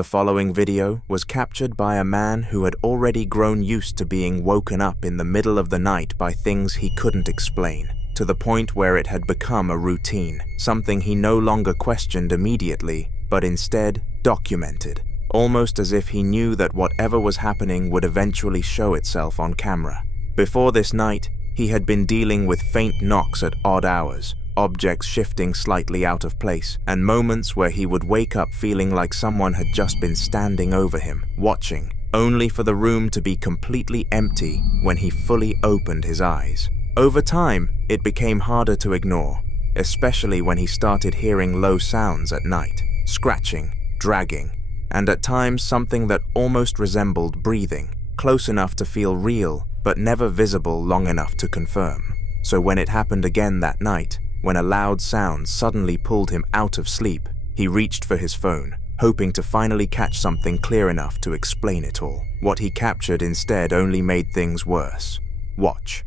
The following video was captured by a man who had already grown used to being woken up in the middle of the night by things he couldn't explain, to the point where it had become a routine, something he no longer questioned immediately, but instead documented, almost as if he knew that whatever was happening would eventually show itself on camera. Before this night, he had been dealing with faint knocks at odd hours, objects shifting slightly out of place, and moments where he would wake up feeling like someone had just been standing over him, watching, only for the room to be completely empty when he fully opened his eyes. Over time, it became harder to ignore, especially when he started hearing low sounds at night, scratching, dragging, and at times something that almost resembled breathing, close enough to feel real, but never visible long enough to confirm. So when it happened again that night, when a loud sound suddenly pulled him out of sleep, he reached for his phone, hoping to finally catch something clear enough to explain it all. What he captured instead only made things worse. Watch.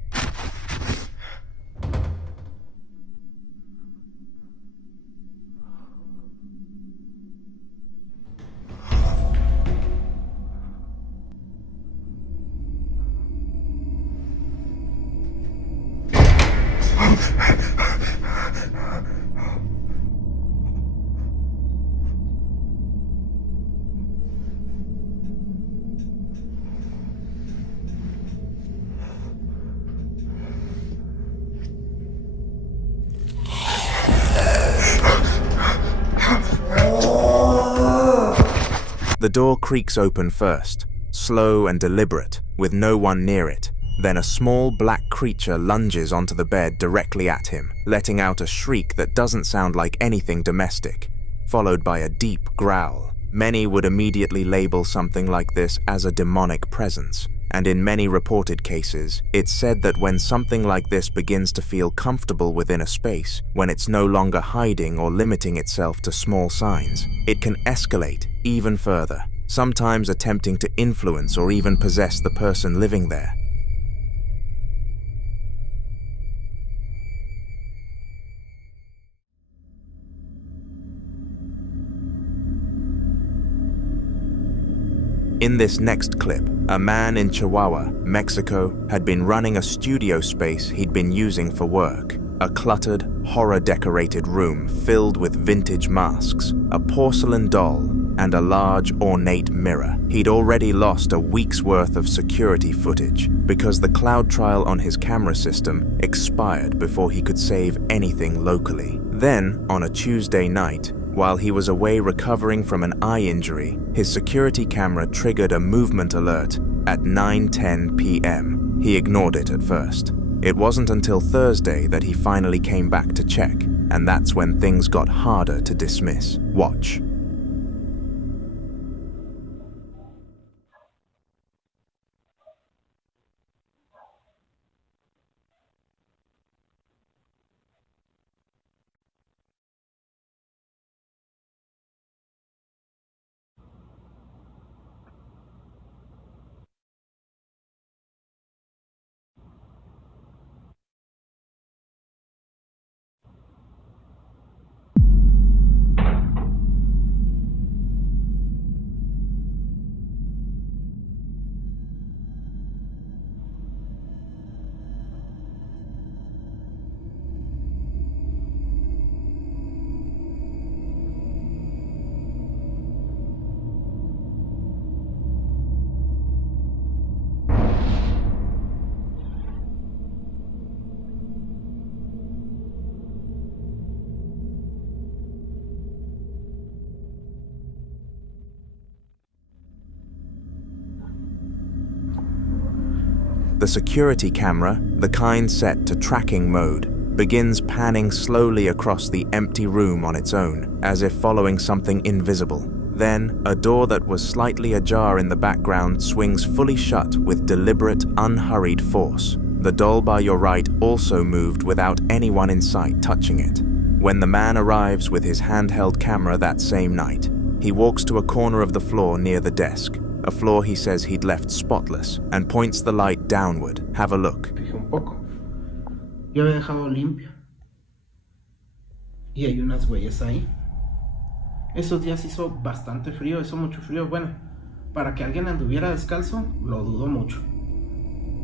The door creaks open first, slow and deliberate, with no one near it. Then a small black creature lunges onto the bed directly at him, letting out a shriek that doesn't sound like anything domestic, followed by a deep growl. Many would immediately label something like this as a demonic presence, and in many reported cases, it's said that when something like this begins to feel comfortable within a space, when it's no longer hiding or limiting itself to small signs, it can escalate even further, sometimes attempting to influence or even possess the person living there. In this next clip, a man in Chihuahua, Mexico, had been running a studio space he'd been using for work. A cluttered, horror-decorated room filled with vintage masks, a porcelain doll, and a large, ornate mirror. He'd already lost a week's worth of security footage because the cloud trial on his camera system expired before he could save anything locally. Then, on a Tuesday night, while he was away recovering from an eye injury, his security camera triggered a movement alert at 9:10 p.m. He ignored it at first. It wasn't until Thursday that he finally came back to check, and that's when things got harder to dismiss. Watch. The security camera, the kind set to tracking mode, begins panning slowly across the empty room on its own, as if following something invisible. Then, a door that was slightly ajar in the background swings fully shut with deliberate, unhurried force. The doll by your right also moved without anyone in sight touching it. When the man arrives with his handheld camera that same night, he walks to a corner of the floor near the desk, a floor he says he'd left spotless, and points the light downward. Have a look. Un poco. Yo había dejado limpio. Y hay unas huellas ahí. Esos días hizo bastante frío, hizo mucho frío. Bueno, para que alguien anduviera descalzo, lo dudo mucho.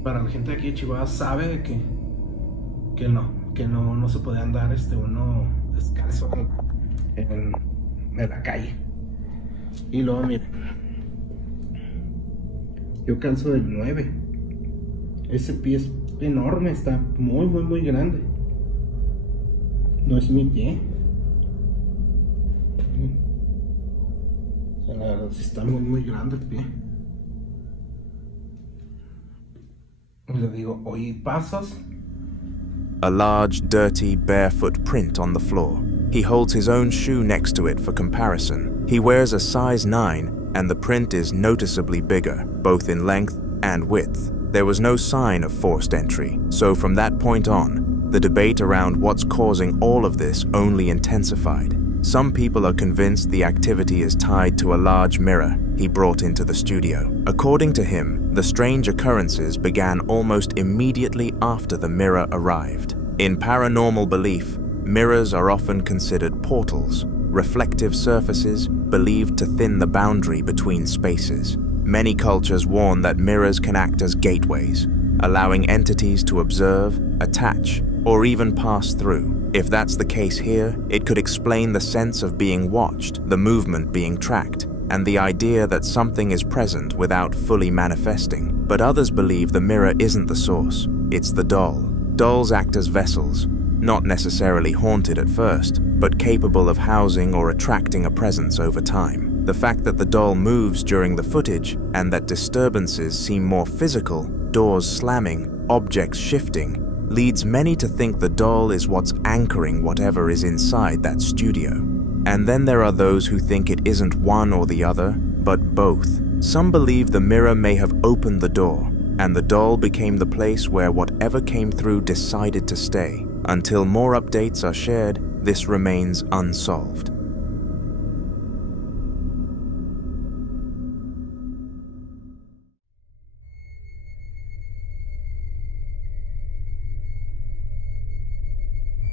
Para la gente de aquí de Chihuahua sabe que no se puede andar uno descalzo en la calle. Y luego miren, yo calzo del 9. Ese pie es enorme, está muy grande. No es mi pie. O sea, la verdad sí está muy grande el pie. Le digo, oí pasos. A large, dirty, barefoot print on the floor. He holds his own shoe next to it for comparison. He wears a size 9, and the print is noticeably bigger, both in length and width. There was no sign of forced entry, so from that point on, the debate around what's causing all of this only intensified. Some people are convinced the activity is tied to a large mirror he brought into the studio. According to him, the strange occurrences began almost immediately after the mirror arrived. In paranormal belief, mirrors are often considered portals, reflective surfaces believed to thin the boundary between spaces. Many cultures warn that mirrors can act as gateways, allowing entities to observe, attach, or even pass through. If that's the case here, it could explain the sense of being watched, the movement being tracked, and the idea that something is present without fully manifesting. But others believe the mirror isn't the source, it's the doll. Dolls act as vessels, not necessarily haunted at first, but capable of housing or attracting a presence over time. The fact that the doll moves during the footage and that disturbances seem more physical, doors slamming, objects shifting, leads many to think the doll is what's anchoring whatever is inside that studio. And then there are those who think it isn't one or the other, but both. Some believe the mirror may have opened the door, and the doll became the place where whatever came through decided to stay. Until more updates are shared, this remains unsolved.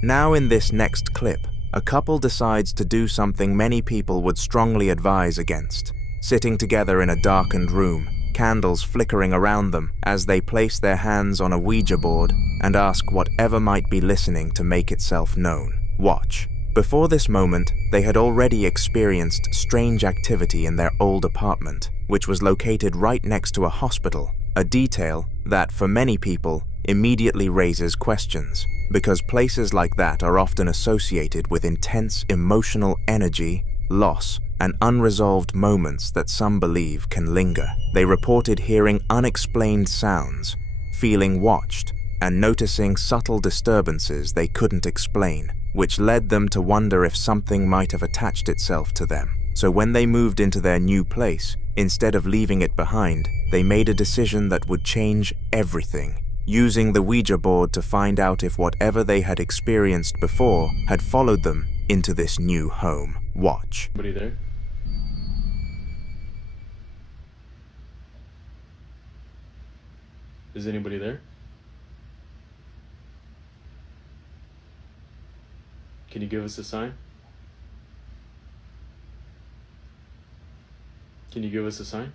Now in this next clip, a couple decides to do something many people would strongly advise against. Sitting together in a darkened room, candles flickering around them as they place their hands on a Ouija board and ask whatever might be listening to make itself known. Watch. Before this moment, they had already experienced strange activity in their old apartment, which was located right next to a hospital, a detail that, for many people, immediately raises questions, because places like that are often associated with intense emotional energy, loss, and unresolved moments that some believe can linger. They reported hearing unexplained sounds, feeling watched, and noticing subtle disturbances they couldn't explain, which led them to wonder if something might have attached itself to them. So when they moved into their new place, instead of leaving it behind, they made a decision that would change everything, using the Ouija board to find out if whatever they had experienced before had followed them into this new home. Watch. Anybody there? Is anybody there? Can you give us a sign? Can you give us a sign?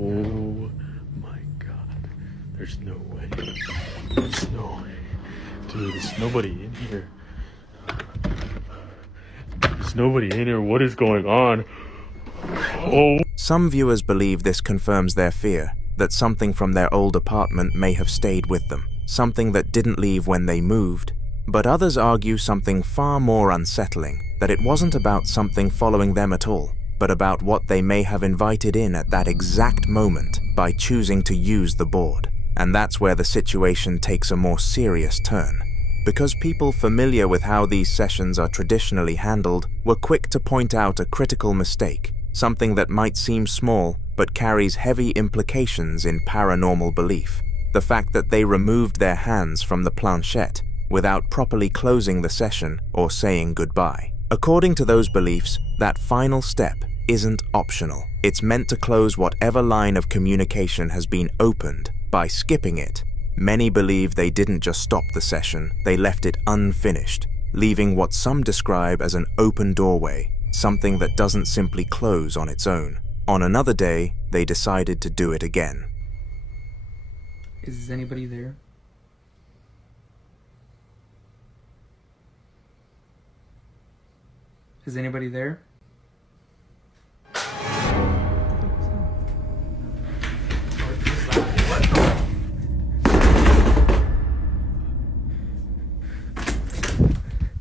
Oh my god. There's no way. There's no way. Dude, there's nobody in here. There's nobody in here. What is going on? Oh. Some viewers believe this confirms their fear, that something from their old apartment may have stayed with them, something that didn't leave when they moved. But others argue something far more unsettling, that it wasn't about something following them at all, but about what they may have invited in at that exact moment by choosing to use the board. And that's where the situation takes a more serious turn. Because people familiar with how these sessions are traditionally handled were quick to point out a critical mistake, something that might seem small but carries heavy implications in paranormal belief. The fact that they removed their hands from the planchette without properly closing the session or saying goodbye. According to those beliefs, that final step, isn't optional. It's meant to close whatever line of communication has been opened by skipping it. Many believe they didn't just stop the session, they left it unfinished, leaving what some describe as an open doorway, something that doesn't simply close on its own. On another day, they decided to do it again. Is anybody there? Is anybody there?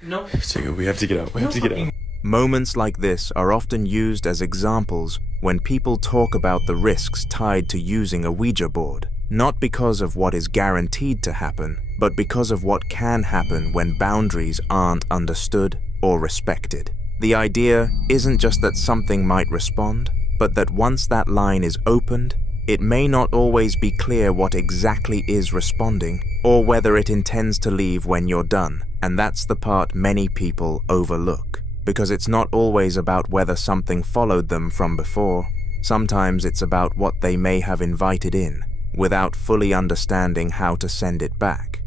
No. Jacob, we have to get out. We have to get out. Moments like this are often used as examples when people talk about the risks tied to using a Ouija board, not because of what is guaranteed to happen, but because of what can happen when boundaries aren't understood or respected. The idea isn't just that something might respond, but that once that line is opened, it may not always be clear what exactly is responding, or whether it intends to leave when you're done. And that's the part many people overlook, because it's not always about whether something followed them from before. Sometimes it's about what they may have invited in, without fully understanding how to send it back.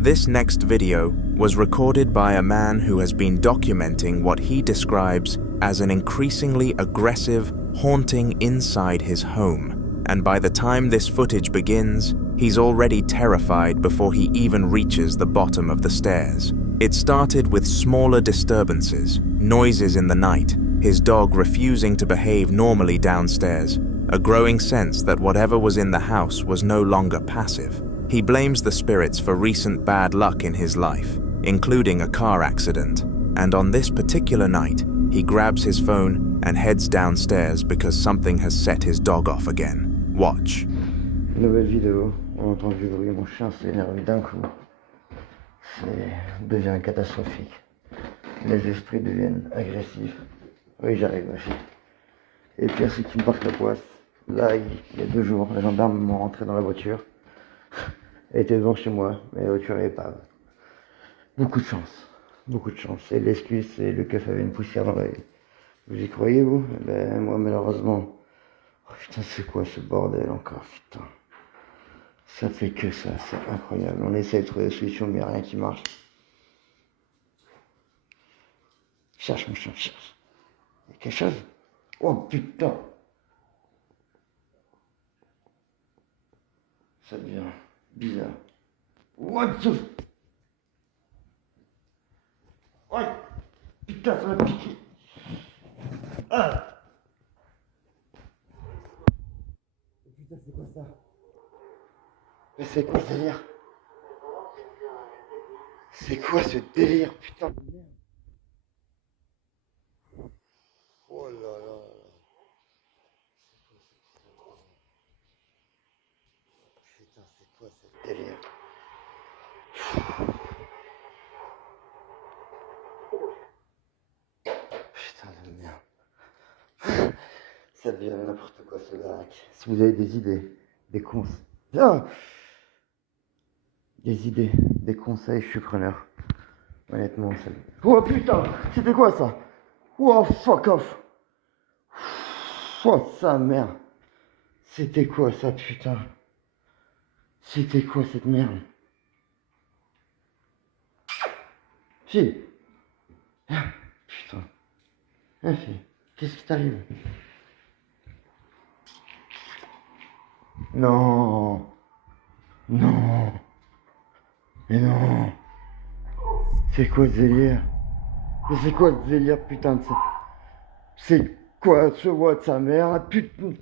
This next video was recorded by a man who has been documenting what he describes as an increasingly aggressive haunting inside his home. And by the time this footage begins, he's already terrified before he even reaches the bottom of the stairs. It started with smaller disturbances, noises in the night, his dog refusing to behave normally downstairs, a growing sense that whatever was in the house was no longer passive. He blames the spirits for recent bad luck in his life, including a car accident, and on this particular night, he grabs his phone and heads downstairs because something has set his dog off again. Watch. Nouvelle vidéo, on entend du bruit, mon chien s'est énervé d'un coup. Devient catastrophique. Les esprits deviennent agressifs. Oui, j'arrive, ma fille. Et puis, c'est qui me porte la poisse. Là, il y a 2 jours, les gendarmes m'ont rentré dans la voiture. Elle était devant chez moi, mais la voiture est épave. Beaucoup de chance. Et l'excuse, c'est le keuf avait une poussière dans l'œil. Vous y croyez, vous? Ben, moi, malheureusement. Oh putain, c'est quoi ce bordel encore, putain. Ça fait que ça, c'est incroyable. On essaie de trouver des solutions, mais rien qui marche. Cherche, mon chien, cherche. Il y a quelque chose? Oh putain. Ça devient bizarre. What the... Oh putain, ça m'a piqué. Ah. Putain, c'est quoi ça? Mais c'est quoi ce délire? C'est quoi ce délire, putain de merde? Oh là là. Putain, c'est quoi ce délire? Putain de merde. Ça devient n'importe quoi ce baraque. Si vous avez des idées, des conseils. Ah, des idées, des conseils, je suis preneur. Honnêtement, ça... Oh putain, c'était quoi ça? Oh fuck off. Oh sa mère. C'était quoi ça, putain? C'était quoi cette merde? Si. Ah, putain. Ah, fille, qu'est-ce qui t'arrive? Non. Non. Mais non. C'est quoi ce délire? Mais c'est quoi ce délire, putain de ça? C'est quoi ce voix de sa mère? Putain.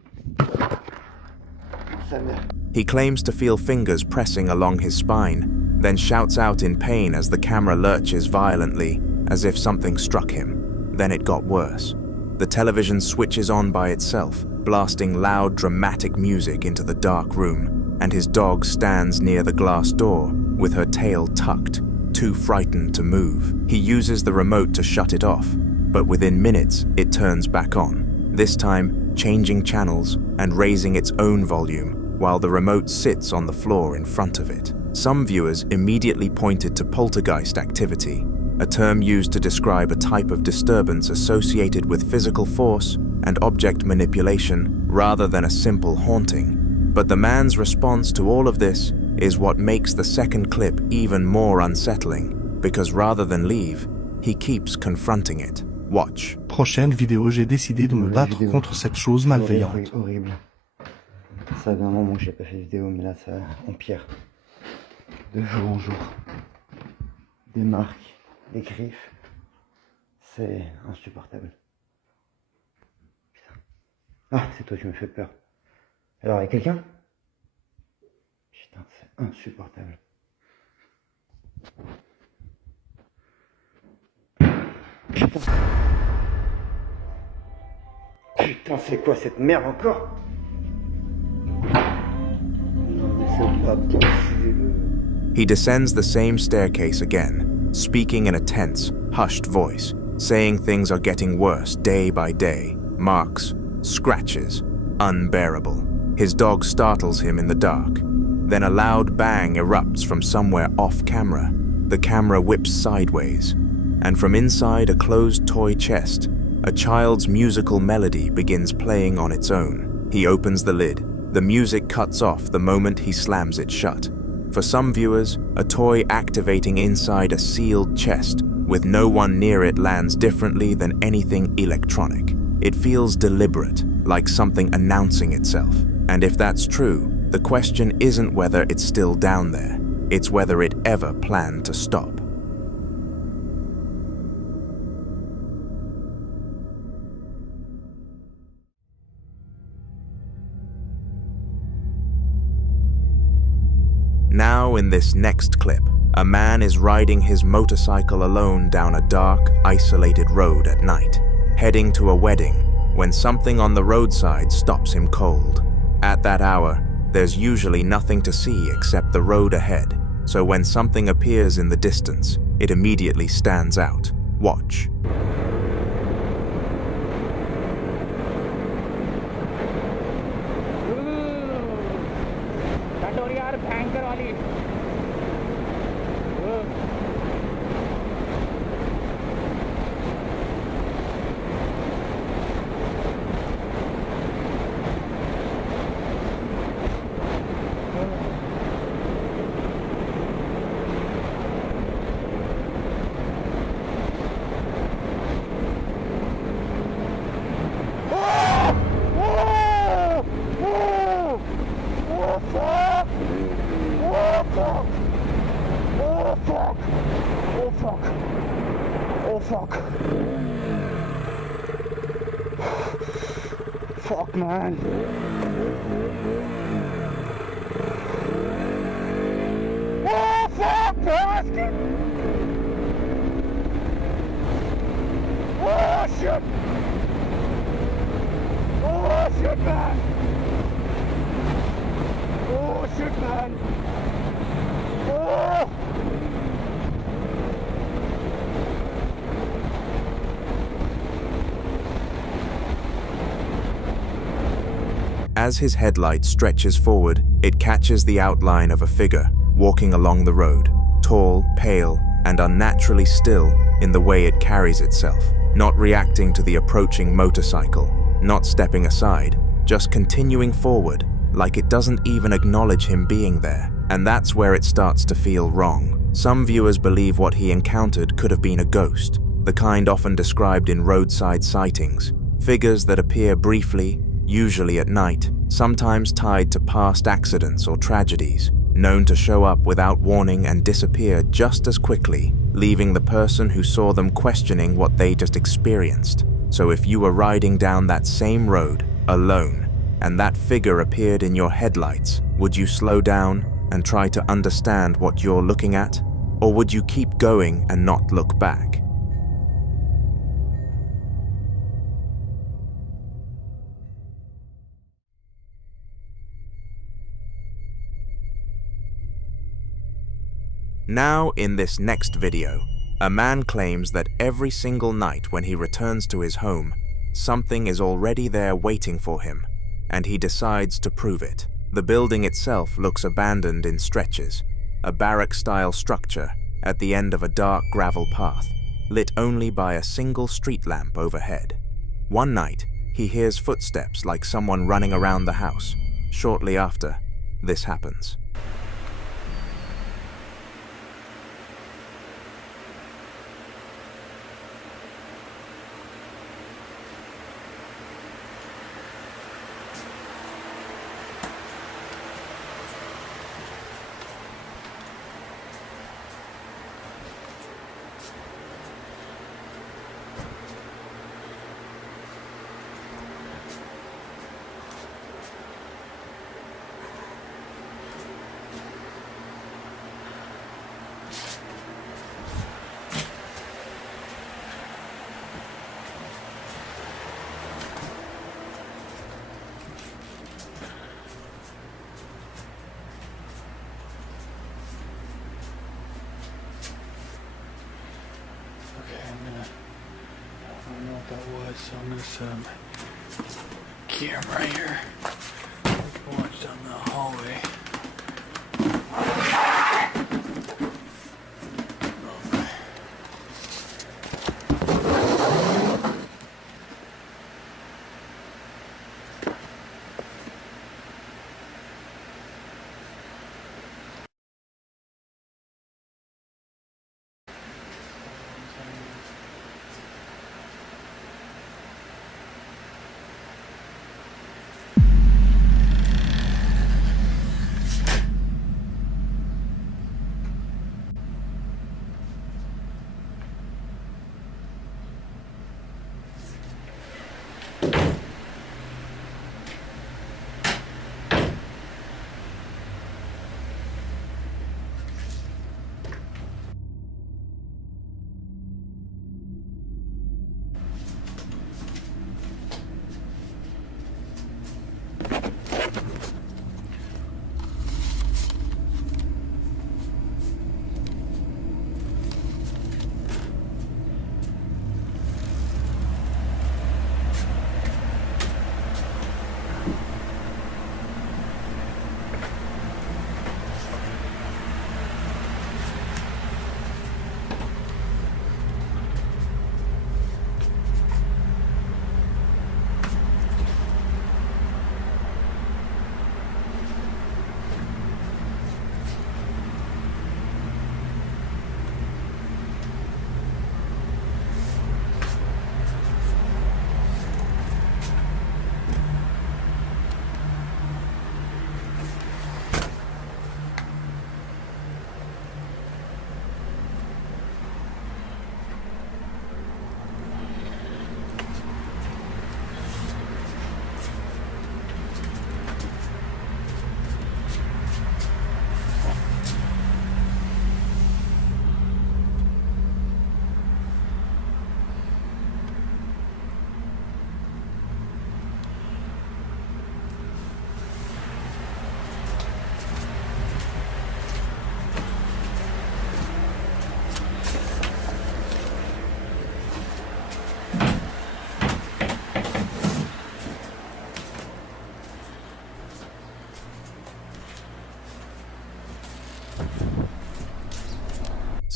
Sa mère. He claims to feel fingers pressing along his spine, then shouts out in pain as the camera lurches violently, as if something struck him. Then it got worse. The television switches on by itself, blasting loud, dramatic music into the dark room, and his dog stands near the glass door, with her tail tucked, too frightened to move. He uses the remote to shut it off, but within minutes, it turns back on. This time, changing channels and raising its own volume while the remote sits on the floor in front of it. Some viewers immediately pointed to poltergeist activity, a term used to describe a type of disturbance associated with physical force and object manipulation rather than a simple haunting. But the man's response to all of this is what makes the second clip even more unsettling, because rather than leave, he keeps confronting it. Watch. Prochaine vidéo, j'ai décidé de me battre contre cette chose malveillante. Horrible. Ça fait un moment que j'ai pas fait vidéo, mais là ça empire. De jour en jour. Des marques, des griffes. C'est insupportable. Putain. Ah, c'est toi qui me fais peur. Alors, il y a quelqu'un? Putain, c'est insupportable. Putain. Putain, c'est quoi cette merde encore? Non, mais c'est pas possible. He descends the same staircase again, speaking in a tense, hushed voice, saying things are getting worse day by day. Marks, scratches, unbearable. His dog startles him in the dark. Then a loud bang erupts from somewhere off camera. The camera whips sideways, and from inside a closed toy chest, a child's musical melody begins playing on its own. He opens the lid. The music cuts off the moment he slams it shut. For some viewers, a toy activating inside a sealed chest with no one near it lands differently than anything electronic. It feels deliberate, like something announcing itself. And if that's true, the question isn't whether it's still down there, it's whether it ever planned to stop. Now in this next clip, a man is riding his motorcycle alone down a dark, isolated road at night, heading to a wedding, when something on the roadside stops him cold. At that hour, there's usually nothing to see except the road ahead, so when something appears in the distance, it immediately stands out. Watch. Fuck, man. Oh, fuck, bastard! Oh, shit! Oh, shit, man! Oh, shit, man! Oh! As his headlight stretches forward, it catches the outline of a figure walking along the road, tall, pale, and unnaturally still in the way it carries itself, not reacting to the approaching motorcycle, not stepping aside, just continuing forward, like it doesn't even acknowledge him being there. And that's where it starts to feel wrong. Some viewers believe what he encountered could have been a ghost, the kind often described in roadside sightings, figures that appear briefly, usually at night, sometimes tied to past accidents or tragedies, known to show up without warning and disappear just as quickly, leaving the person who saw them questioning what they just experienced. So if you were riding down that same road, alone, and that figure appeared in your headlights, would you slow down and try to understand what you're looking at? Or would you keep going and not look back? Now, in this next video, a man claims that every single night when he returns to his home, something is already there waiting for him, and he decides to prove it. The building itself looks abandoned in stretches, a barrack-style structure at the end of a dark gravel path, lit only by a single street lamp overhead. One night, he hears footsteps like someone running around the house. Shortly after, this happens. I don't know what that was, so I'm gonna set up my camera right here. We can watch down the hallway.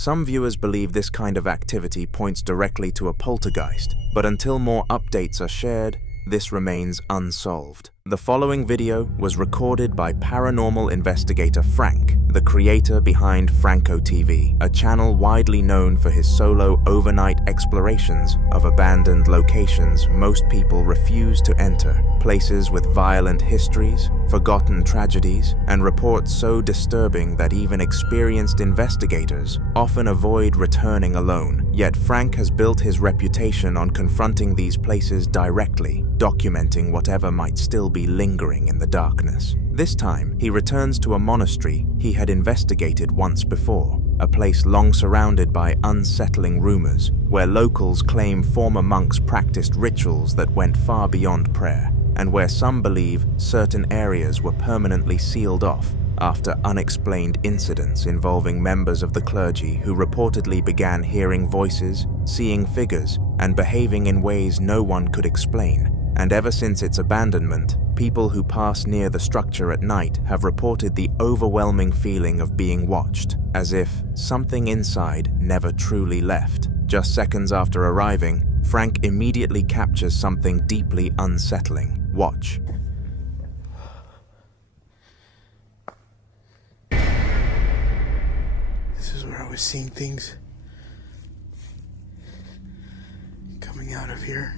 Some viewers believe this kind of activity points directly to a poltergeist, but until more updates are shared, this remains unsolved. The following video was recorded by paranormal investigator Frank, the creator behind Franco TV, a channel widely known for his solo overnight explorations of abandoned locations most people refuse to enter, places with violent histories, forgotten tragedies, and reports so disturbing that even experienced investigators often avoid returning alone. Yet Frank has built his reputation on confronting these places directly, documenting whatever might still be lingering in the darkness. This time, he returns to a monastery he had investigated once before, a place long surrounded by unsettling rumors, where locals claim former monks practiced rituals that went far beyond prayer, and where some believe certain areas were permanently sealed off after unexplained incidents involving members of the clergy who reportedly began hearing voices, seeing figures, and behaving in ways no one could explain. And ever since its abandonment, people who pass near the structure at night have reported the overwhelming feeling of being watched, as if something inside never truly left. Just seconds after arriving, Frank immediately captures something deeply unsettling. Watch. This is where I was seeing things coming out of here.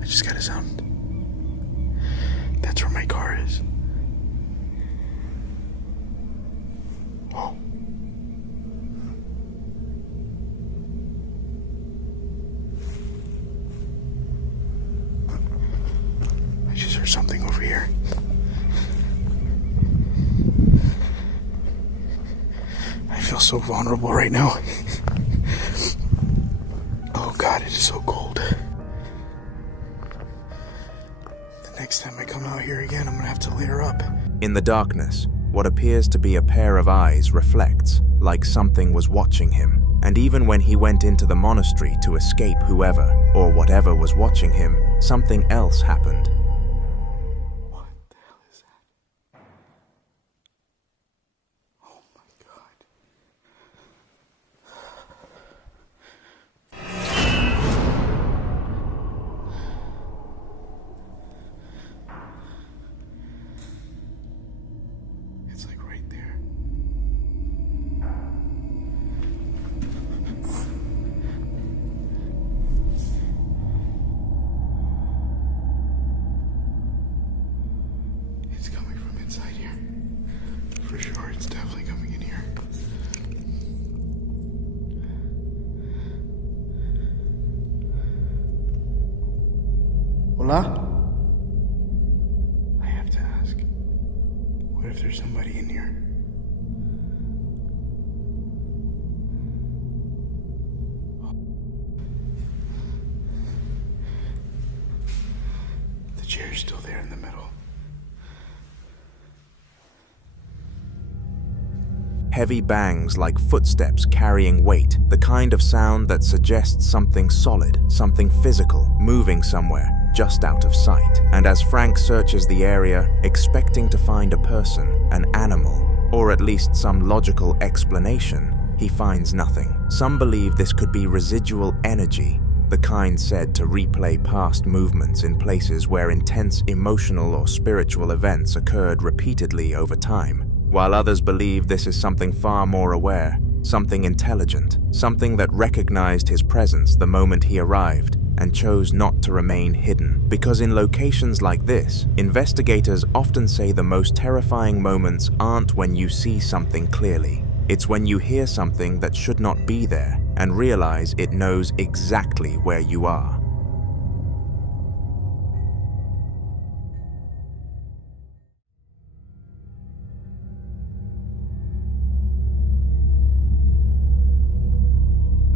I just got a sound. That's where my car is. Oh. I just heard something over here. I feel so vulnerable right now. Oh God, it is so cold. Next time I come out here again, I'm gonna have to layer up. In the darkness, what appears to be a pair of eyes reflects, like something was watching him. And even when he went into the monastery to escape whoever or whatever was watching him, something else happened. What the hell is that? Oh my God. It's like right there. It's coming from inside here. For sure, it's definitely coming in here. Hola? I have to ask. What if there's somebody in here? The chair's still there in the middle. Heavy bangs like footsteps carrying weight, the kind of sound that suggests something solid, something physical, moving somewhere, just out of sight. And as Frank searches the area, expecting to find a person, an animal, or at least some logical explanation, he finds nothing. Some believe this could be residual energy, the kind said to replay past movements in places where intense emotional or spiritual events occurred repeatedly over time, while others believe this is something far more aware, something intelligent, something that recognized his presence the moment he arrived and chose not to remain hidden. Because in locations like this, investigators often say the most terrifying moments aren't when you see something clearly. It's when you hear something that should not be there and realize it knows exactly where you are.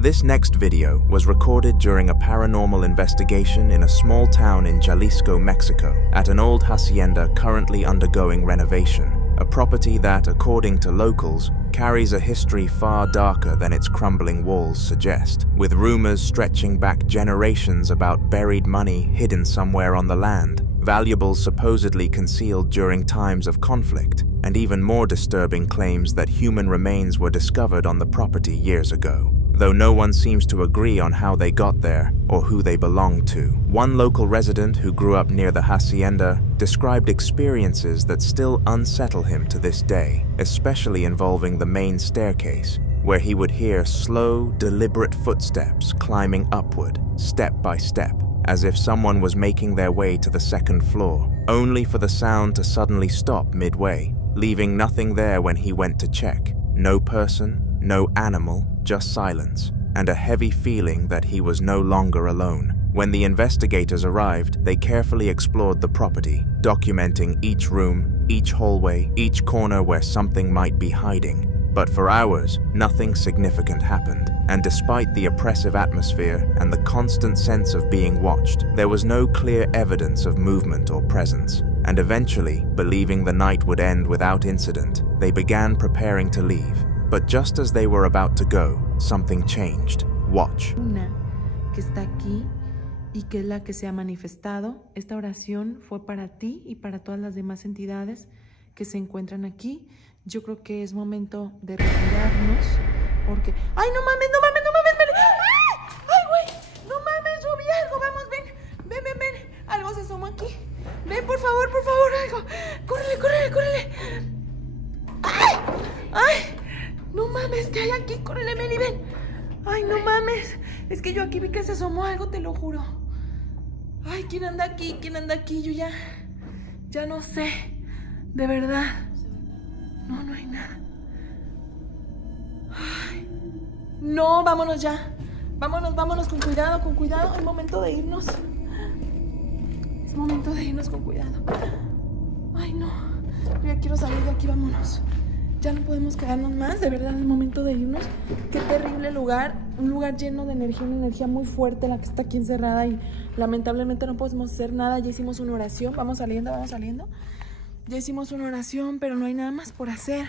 This next video was recorded during a paranormal investigation in a small town in Jalisco, Mexico, at an old hacienda currently undergoing renovation, a property that, according to locals, carries a history far darker than its crumbling walls suggest, with rumors stretching back generations about buried money hidden somewhere on the land, valuables supposedly concealed during times of conflict, and even more disturbing claims that human remains were discovered on the property years ago. Though no one seems to agree on how they got there or who they belonged to. One local resident who grew up near the hacienda described experiences that still unsettle him to this day, especially involving the main staircase, where he would hear slow, deliberate footsteps climbing upward, step by step, as if someone was making their way to the second floor, only for the sound to suddenly stop midway, leaving nothing there when he went to check. No person, no animal, just silence, and a heavy feeling that he was no longer alone. When the investigators arrived, they carefully explored the property, documenting each room, each hallway, each corner where something might be hiding. But for hours, nothing significant happened. and despite the oppressive atmosphere and the constant sense of being watched, there was no clear evidence of movement or presence. And eventually, believing the night would end without incident, they began preparing to leave. But just as they were about to go, something changed. Watch. Una que está aquí y que es la que se ha manifestado. Esta oración fue para ti y para todas las demás entidades que se encuentran aquí. Yo creo que es momento de retirarnos porque... ¡Ay, no mames, no mames, no mames! ¡Ven! ¡Ay, güey! ¡No mames, yo vi algo! ¡Vamos, ven! Algo se asomó aquí. Ven, por favor, algo. ¡Córrele! ¡Ay! No mames, ¿qué hay aquí? ¡Córrele, Meli, ven! ¡Ay, no mames! Es que yo aquí vi que se asomó algo, te lo juro. Ay, ¿quién anda aquí? Yo ya no sé. De verdad. No hay nada. Ay. No, vámonos ya. Vámonos con cuidado. Es momento de irnos. Con cuidado. Ay, no. Yo ya quiero salir de aquí, vámonos. Ya no podemos quedarnos más, de verdad es momento de irnos. Qué terrible lugar, un lugar lleno de energía, una energía muy fuerte la que está aquí encerrada y lamentablemente no podemos hacer nada. Ya hicimos una oración, vamos saliendo. Ya hicimos una oración, pero no hay nada más por hacer,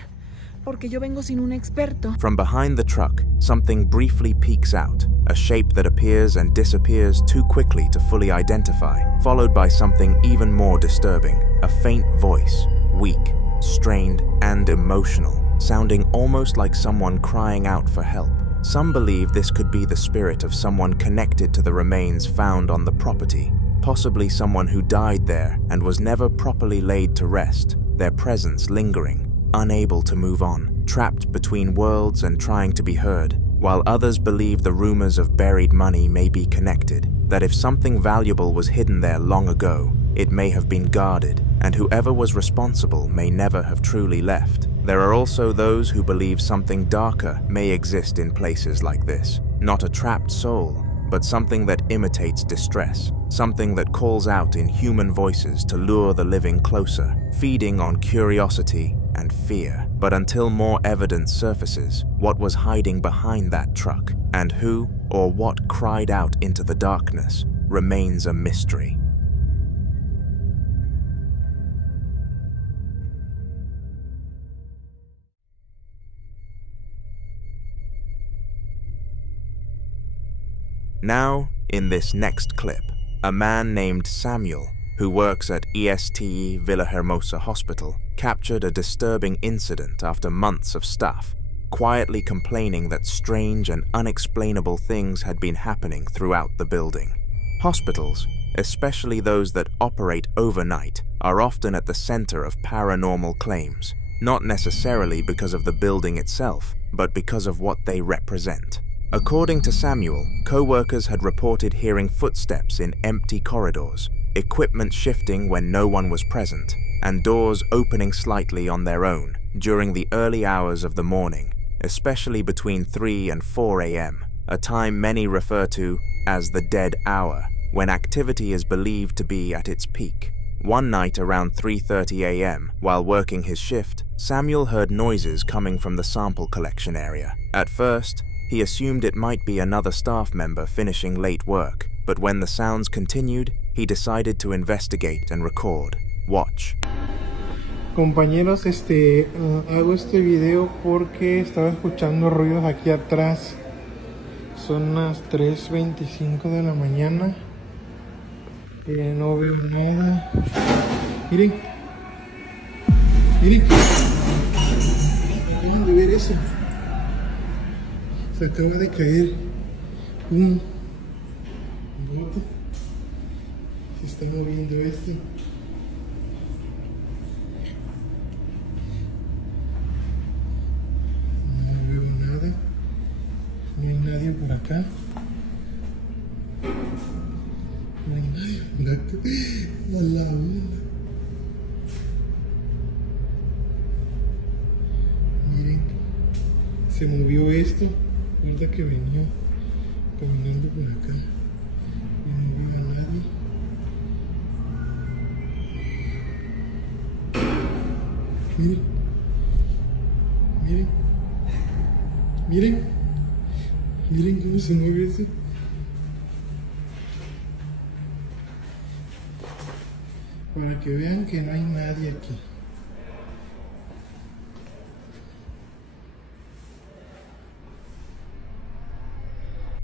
porque yo vengo sin un experto. From behind the truck, something briefly peeks out, a shape that appears and disappears too quickly to fully identify, followed by something even more disturbing, a faint voice, weak, strained and emotional, sounding almost like someone crying out for help. Some believe this could be the spirit of someone connected to the remains found on the property, possibly someone who died there and was never properly laid to rest, their presence lingering, unable to move on, trapped between worlds and trying to be heard, while others believe the rumors of buried money may be connected, that if something valuable was hidden there long ago, it may have been guarded, and whoever was responsible may never have truly left. There are also those who believe something darker may exist in places like this. Not a trapped soul, but something that imitates distress, something that calls out in human voices to lure the living closer, feeding on curiosity and fear. But until more evidence surfaces, what was hiding behind that truck, and who or what cried out into the darkness, remains a mystery. Now, in this next clip, a man named Samuel, who works at ESTE Villahermosa Hospital, captured a disturbing incident after months of staff, quietly complaining that strange and unexplainable things had been happening throughout the building. Hospitals, especially those that operate overnight, are often at the center of paranormal claims, not necessarily because of the building itself, but because of what they represent. According to Samuel, co-workers had reported hearing footsteps in empty corridors, equipment shifting when no one was present, and doors opening slightly on their own during the early hours of the morning, especially between 3 and 4 a.m., a time many refer to as the dead hour, when activity is believed to be at its peak. One night around 3:30 a.m., while working his shift, Samuel heard noises coming from the sample collection area. At first, he assumed it might be another staff member finishing late work, but when the sounds continued, he decided to investigate and record. Watch. Compañeros, hago este video porque estaba escuchando ruidos aquí atrás. Son las 3:25 de la mañana. No veo nada. Miren. Dejen de ver eso. Se acaba de caer un bote. Se está moviendo esto. No veo nada. No hay nadie por acá. No hay nadie por acá. A la onda. Miren. Se movió esto. Ahorita que venía caminando por acá y no veo a nadie. Miren. Miren cómo se mueve eso. Para que vean que no hay nadie aquí.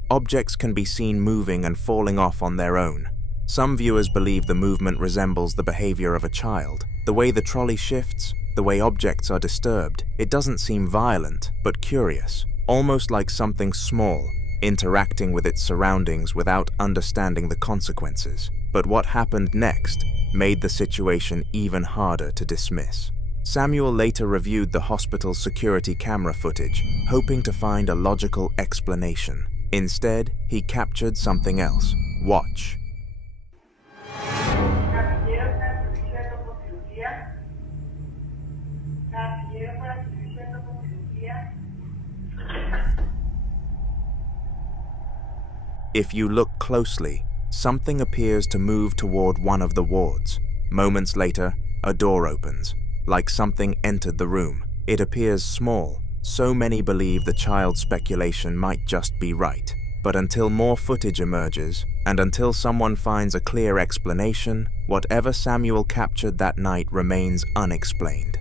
Objects can be seen moving and falling off on their own. Some viewers believe the movement resembles the behavior of a child. The way the trolley shifts, the way objects are disturbed, it doesn't seem violent, but curious, almost like something small, interacting with its surroundings without understanding the consequences. But what happened next made the situation even harder to dismiss. Samuel later reviewed the hospital's security camera footage, hoping to find a logical explanation. Instead, he captured something else. Watch. If you look closely, something appears to move toward one of the wards. Moments later, a door opens, like something entered the room. It appears small, so many believe the child's speculation might just be right. But until more footage emerges, and until someone finds a clear explanation, whatever Samuel captured that night remains unexplained.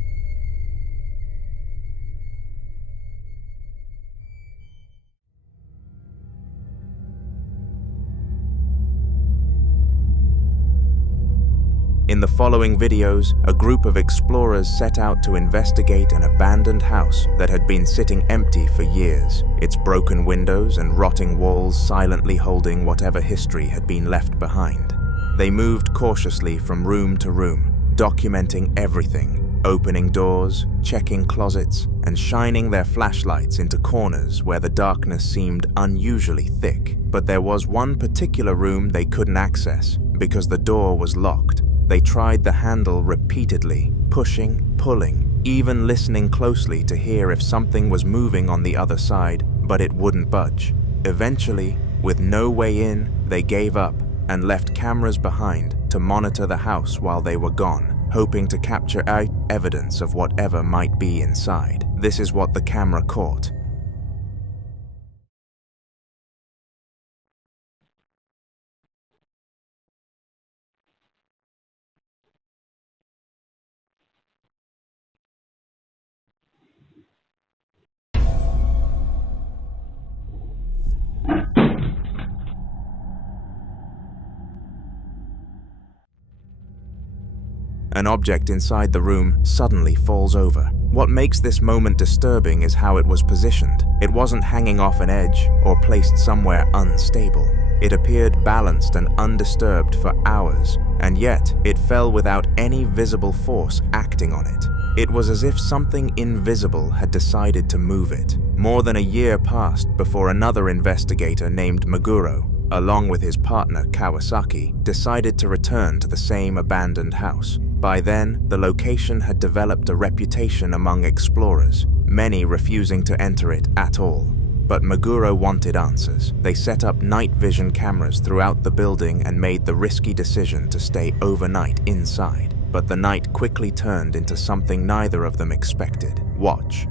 In the following videos, a group of explorers set out to investigate an abandoned house that had been sitting empty for years, its broken windows and rotting walls silently holding whatever history had been left behind. They moved cautiously from room to room, documenting everything, opening doors, checking closets, and shining their flashlights into corners where the darkness seemed unusually thick. But there was one particular room they couldn't access because the door was locked. They tried the handle repeatedly, pushing, pulling, even listening closely to hear if something was moving on the other side, but it wouldn't budge. Eventually, with no way in, they gave up and left cameras behind to monitor the house while they were gone, hoping to capture evidence of whatever might be inside. This is what the camera caught. An object inside the room suddenly falls over. What makes this moment disturbing is how it was positioned. It wasn't hanging off an edge or placed somewhere unstable. It appeared balanced and undisturbed for hours, and yet it fell without any visible force acting on it. It was as if something invisible had decided to move it. More than a year passed before another investigator named Meguro, along with his partner Kawasaki, decided to return to the same abandoned house. By then, the location had developed a reputation among explorers, many refusing to enter it at all. But Meguro wanted answers. They set up night vision cameras throughout the building and made the risky decision to stay overnight inside. But the night quickly turned into something neither of them expected. Watch.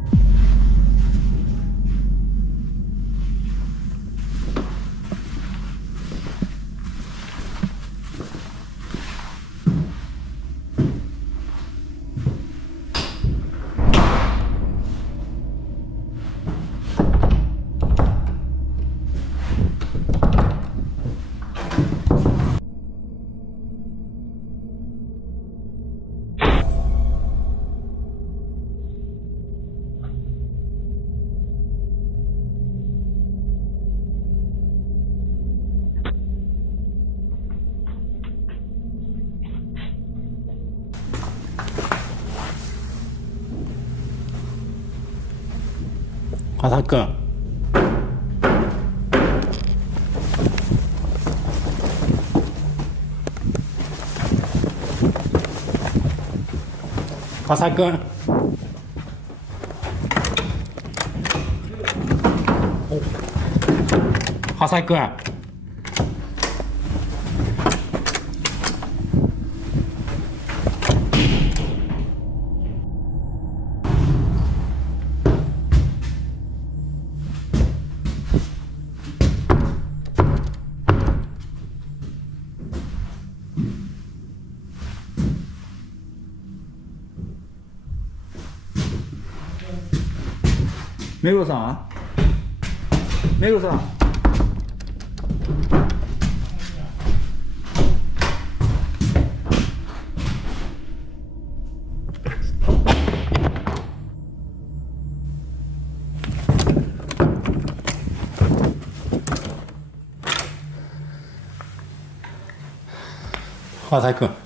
Ataka. Kasaka. Kasaka. メグロさんメグロさん川崎君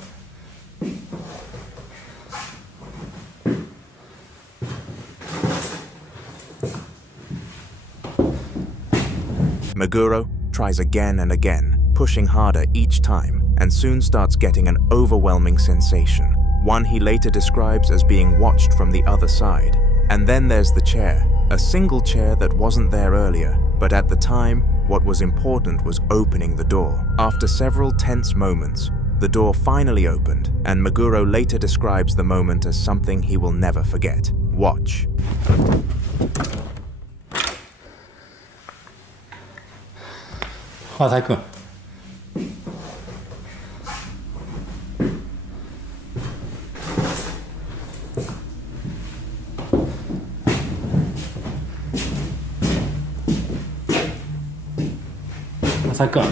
Meguro tries again and again, pushing harder each time, and soon starts getting an overwhelming sensation, one he later describes as being watched from the other side. And then there's the chair, a single chair that wasn't there earlier, but at the time, what was important was opening the door. After several tense moments, the door finally opened, and Meguro later describes the moment as something he will never forget. Watch.川崎君 川崎君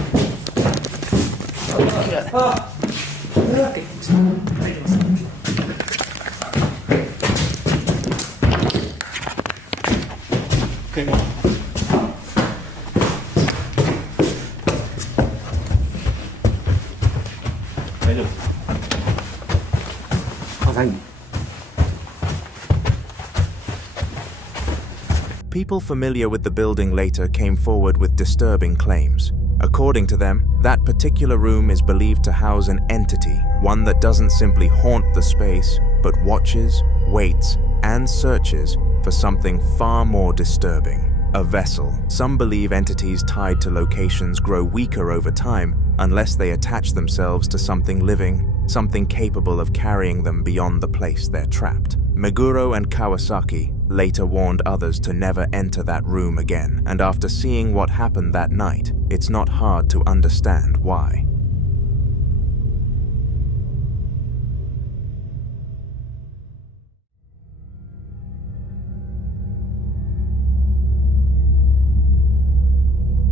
People familiar with the building later came forward with disturbing claims. According to them, that particular room is believed to house an entity, one that doesn't simply haunt the space, but watches, waits, and searches for something far more disturbing. A vessel. Some believe entities tied to locations grow weaker over time unless they attach themselves to something living, something capable of carrying them beyond the place they're trapped. Meguro and Kawasaki later warned others to never enter that room again, and after seeing what happened that night, it's not hard to understand why.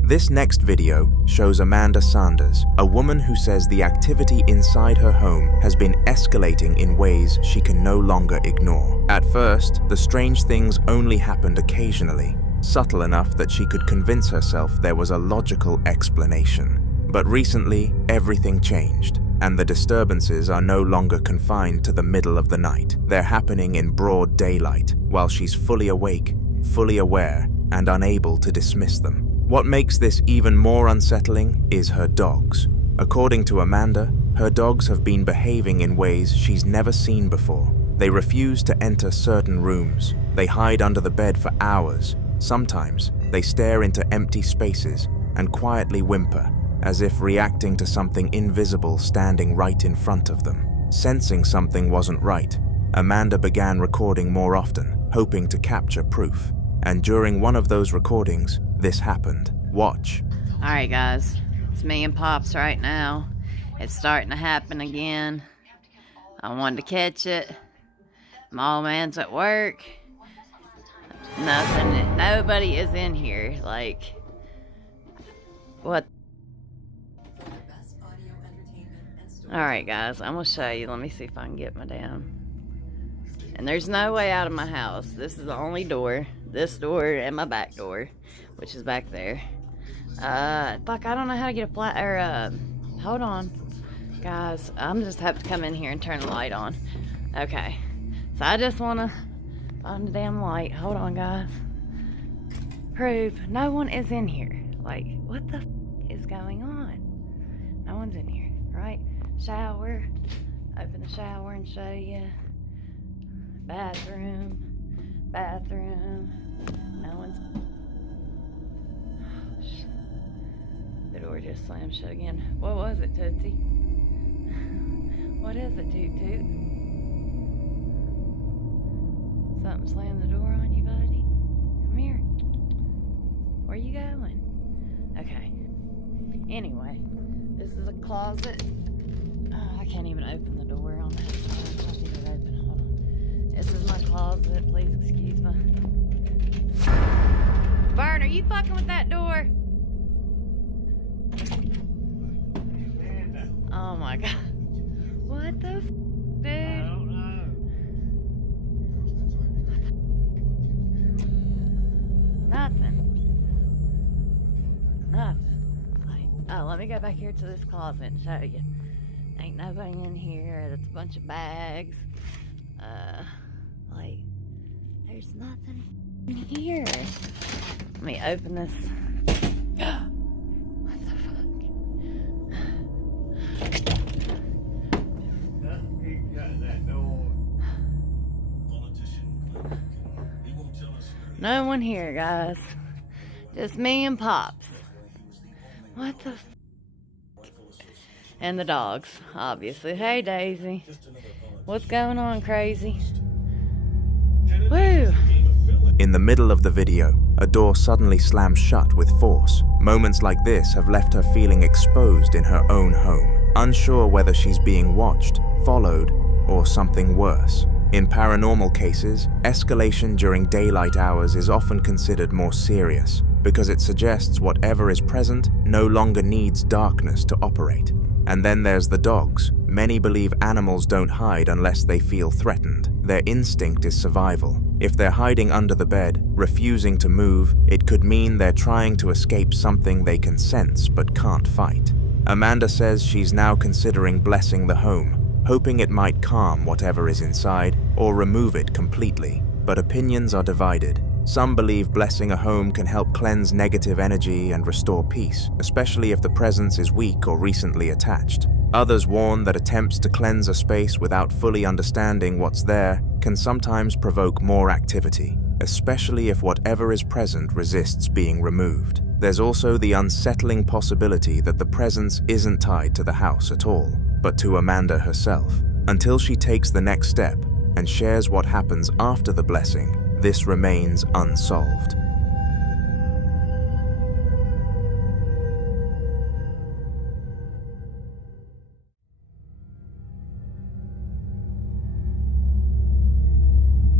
This next video shows Amanda Sanders, a woman who says the activity inside her home has been escalating in ways she can no longer ignore. At first, the strange things only happened occasionally, subtle enough that she could convince herself there was a logical explanation. But recently, everything changed, and the disturbances are no longer confined to the middle of the night. They're happening in broad daylight, while she's fully awake, fully aware, and unable to dismiss them. What makes this even more unsettling is her dogs. According to Amanda, her dogs have been behaving in ways she's never seen before. They refuse to enter certain rooms. They hide under the bed for hours. Sometimes, they stare into empty spaces and quietly whimper, as if reacting to something invisible standing right in front of them. Sensing something wasn't right, Amanda began recording more often, hoping to capture proof. And during one of those recordings, this happened. Watch. Alright guys, it's me and Pops right now. It's starting to happen again. I wanted to catch it. My old man's at work. Nothing, nobody is in here. Like, what? Alright guys, I'm gonna show you. Let me see if I can get my damn. And there's no way out of my house. This is the only door. This door and my back door, which is back there. Fuck, I don't know how to get a flat, or, hold on. Guys, I'm just have to come in here and turn the light on. Okay. So I just wanna find the damn light. Hold on, guys. Proof no one is in here. Like, what the f is going on? No one's in here, right? Shower. Open the shower and show you. Bathroom. No one's. Oh, shit. The door just slammed shut again. What was it, Tootsie? What is it, Toot Toot? Something slammed the door on you, buddy? Come here. Where you going? Okay. Anyway, this is a closet. Oh, I can't even open the door on that side. I'll get it open. Hold on. This is my closet. Please excuse my Vern, are you fucking with that door? Oh my god. What the f, dude? I don't know. Nothing. Like, oh, let me go back here to this closet and show you. Ain't nobody in here. That's a bunch of bags. Like, there's nothing in here. Let me open this. What the fuck? No one here, guys. Just me and Pops. What the f? And the dogs, obviously. Hey, Daisy. What's going on, crazy? Woo! In the middle of the video, a door suddenly slams shut with force. Moments like this have left her feeling exposed in her own home, unsure whether she's being watched, followed, or something worse. In paranormal cases, escalation during daylight hours is often considered more serious because it suggests whatever is present no longer needs darkness to operate. And then there's the dogs. Many believe animals don't hide unless they feel threatened. Their instinct is survival. If they're hiding under the bed, refusing to move, it could mean they're trying to escape something they can sense but can't fight. Amanda says she's now considering blessing the home, hoping it might calm whatever is inside or remove it completely. But opinions are divided. Some believe blessing a home can help cleanse negative energy and restore peace, especially if the presence is weak or recently attached. Others warn that attempts to cleanse a space without fully understanding what's there can sometimes provoke more activity, especially if whatever is present resists being removed. There's also the unsettling possibility that the presence isn't tied to the house at all, but to Amanda herself. Until she takes the next step and shares what happens after the blessing, this remains unsolved.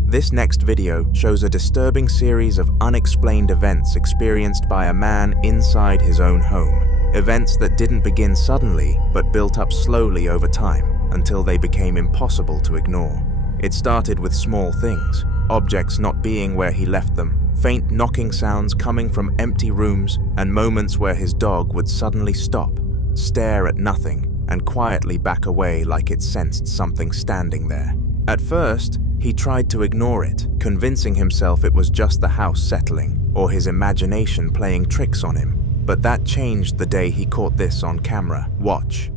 This next video shows a disturbing series of unexplained events experienced by a man inside his own home. Events that didn't begin suddenly, but built up slowly over time until they became impossible to ignore. It started with small things, objects not being where he left them, faint knocking sounds coming from empty rooms, and moments where his dog would suddenly stop, stare at nothing, and quietly back away like it sensed something standing there. At first, he tried to ignore it, convincing himself it was just the house settling, or his imagination playing tricks on him. But that changed the day he caught this on camera. Watch.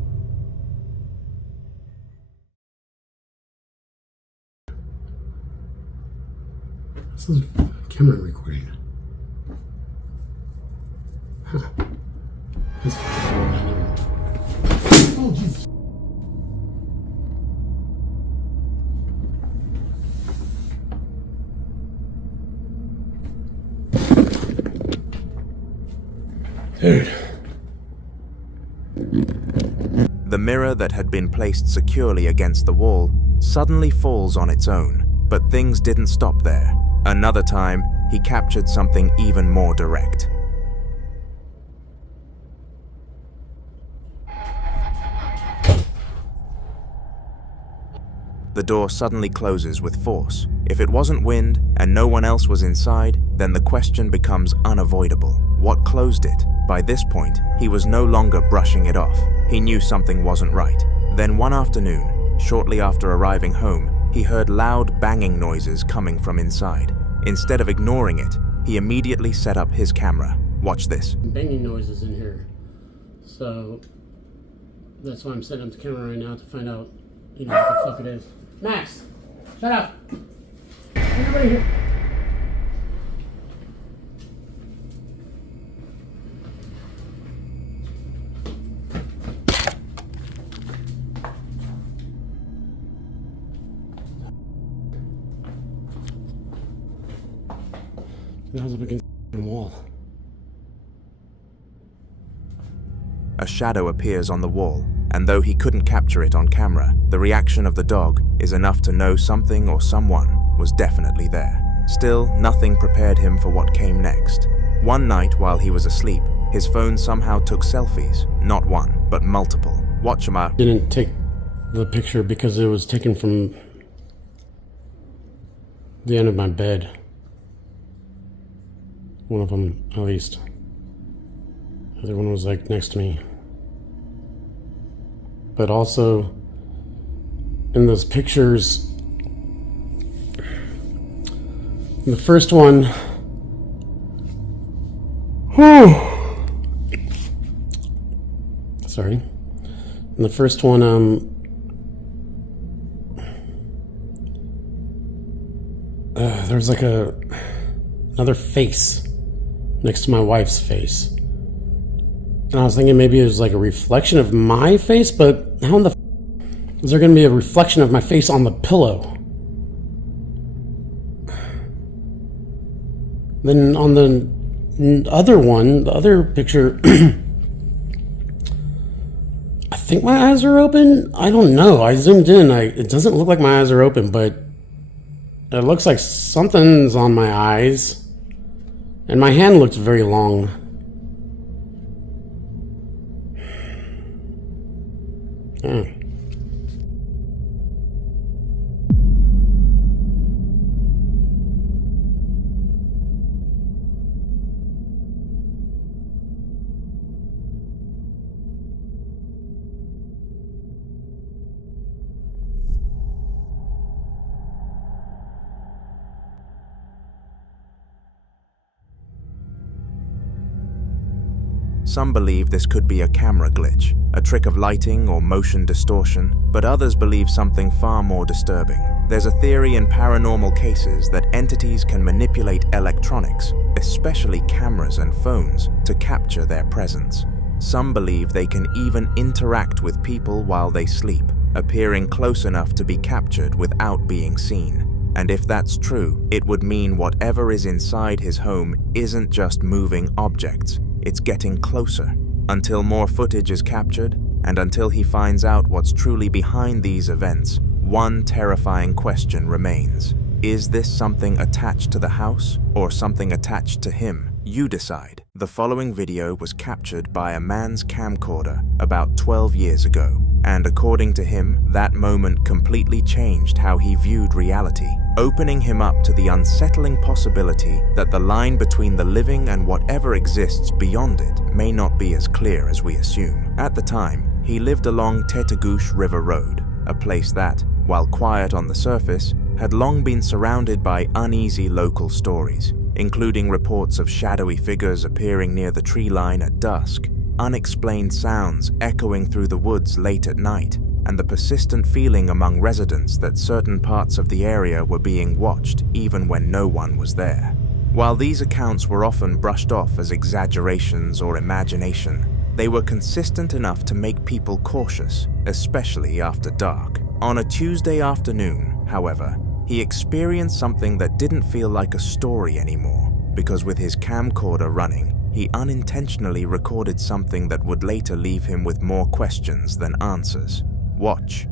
This is camera recording. Huh. Oh, Jesus. Dude. The mirror that had been placed securely against the wall suddenly falls on its own, but things didn't stop there. Another time, he captured something even more direct. The door suddenly closes with force. If it wasn't wind and no one else was inside, then the question becomes unavoidable. What closed it? By this point, he was no longer brushing it off. He knew something wasn't right. Then one afternoon, shortly after arriving home, he heard loud banging noises coming from inside. Instead of ignoring it, he immediately set up his camera. Watch this. Banging noises in here. So that's why I'm setting up the camera right now to find out, what the fuck it is. Max, shut up. Everybody here. That was up against the wall. A shadow appears on the wall, and though he couldn't capture it on camera, the reaction of the dog is enough to know something or someone was definitely there. Still, nothing prepared him for what came next. One night while he was asleep, his phone somehow took selfies. Not one, but multiple. Watch him out. Didn't take the picture because it was taken from the end of my bed. One of them, at least. The other one was like next to me. But also, in those pictures, the first one, sorry. In the first one, there was like another face next to my wife's face. And I was thinking maybe it was like a reflection of my face, but how in the is there going to be a reflection of my face on the pillow? Then on the other one, the other picture, I think my eyes are open. I don't know. I zoomed in. It doesn't look like my eyes are open, but it looks like something's on my eyes. And my hand looks very long. Yeah. Some believe this could be a camera glitch, a trick of lighting or motion distortion, but others believe something far more disturbing. There's a theory in paranormal cases that entities can manipulate electronics, especially cameras and phones, to capture their presence. Some believe they can even interact with people while they sleep, appearing close enough to be captured without being seen. And if that's true, it would mean whatever is inside his home isn't just moving objects. It's getting closer, until more footage is captured, and until he finds out what's truly behind these events. One terrifying question remains. Is this something attached to the house, or something attached to him? You decide. The following video was captured by a man's camcorder about 12 years ago, and according to him, that moment completely changed how he viewed reality, opening him up to the unsettling possibility that the line between the living and whatever exists beyond it may not be as clear as we assume. At the time, he lived along Tetagouche River Road, a place that, while quiet on the surface, had long been surrounded by uneasy local stories, including reports of shadowy figures appearing near the tree line at dusk, unexplained sounds echoing through the woods late at night, and the persistent feeling among residents that certain parts of the area were being watched even when no one was there. While these accounts were often brushed off as exaggerations or imagination, they were consistent enough to make people cautious, especially after dark. On a Tuesday afternoon, however, he experienced something that didn't feel like a story anymore, because with his camcorder running, he unintentionally recorded something that would later leave him with more questions than answers. Watch.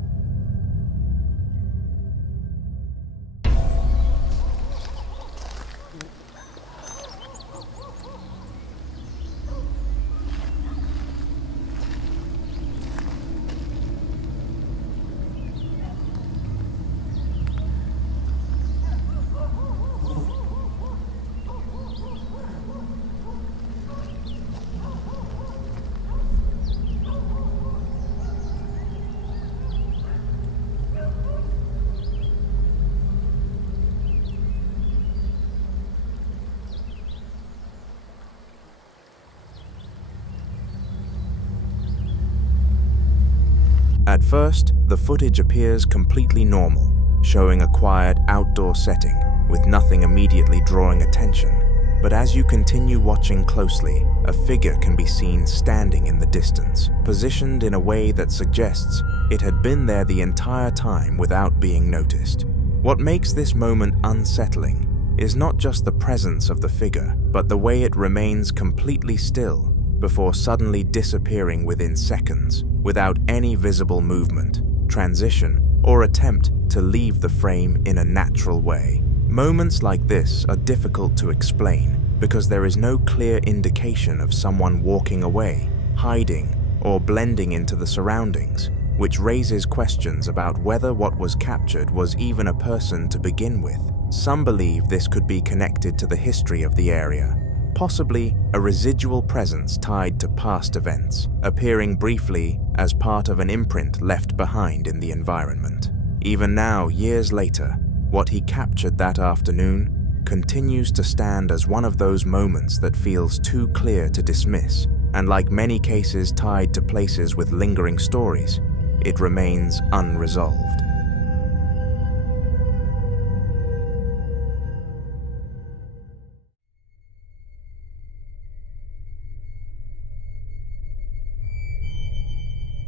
At first, the footage appears completely normal, showing a quiet outdoor setting with nothing immediately drawing attention. But as you continue watching closely, a figure can be seen standing in the distance, positioned in a way that suggests it had been there the entire time without being noticed. What makes this moment unsettling is not just the presence of the figure, but the way it remains completely still before suddenly disappearing within seconds, without any visible movement, transition, or attempt to leave the frame in a natural way. Moments like this are difficult to explain because there is no clear indication of someone walking away, hiding, or blending into the surroundings, which raises questions about whether what was captured was even a person to begin with. Some believe this could be connected to the history of the area, possibly a residual presence tied to past events, appearing briefly as part of an imprint left behind in the environment. Even now, years later, what he captured that afternoon continues to stand as one of those moments that feels too clear to dismiss, and like many cases tied to places with lingering stories, it remains unresolved.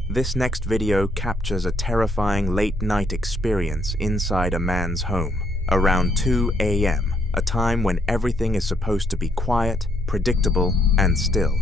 This next video captures a terrifying late-night experience inside a man's home, around 2 a.m., a time when everything is supposed to be quiet, predictable, and still.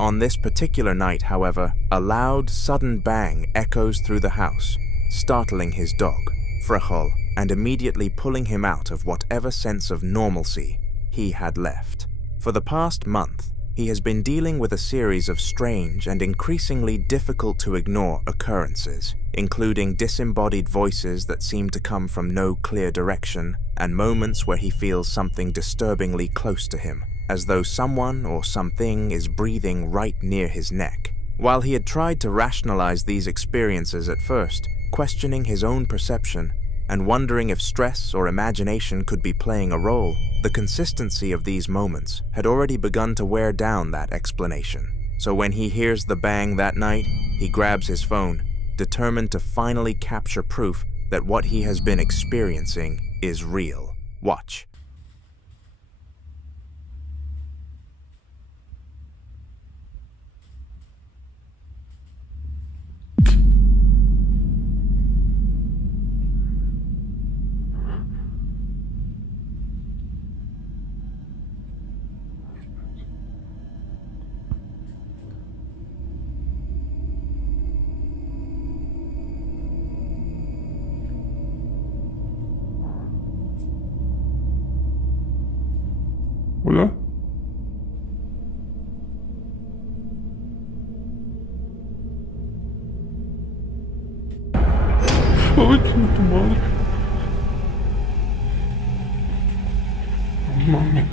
On this particular night, however, a loud, sudden bang echoes through the house, startling his dog, Frechel, and immediately pulling him out of whatever sense of normalcy he had left. For the past month, he has been dealing with a series of strange and increasingly difficult to ignore occurrences, including disembodied voices that seem to come from no clear direction, and moments where he feels something disturbingly close to him, as though someone or something is breathing right near his neck. While he had tried to rationalize these experiences at first, questioning his own perception and wondering if stress or imagination could be playing a role, the consistency of these moments had already begun to wear down that explanation. So when he hears the bang that night, he grabs his phone, determined to finally capture proof that what he has been experiencing is real. Watch. Hola. Ay, chinga tu madre. No mames.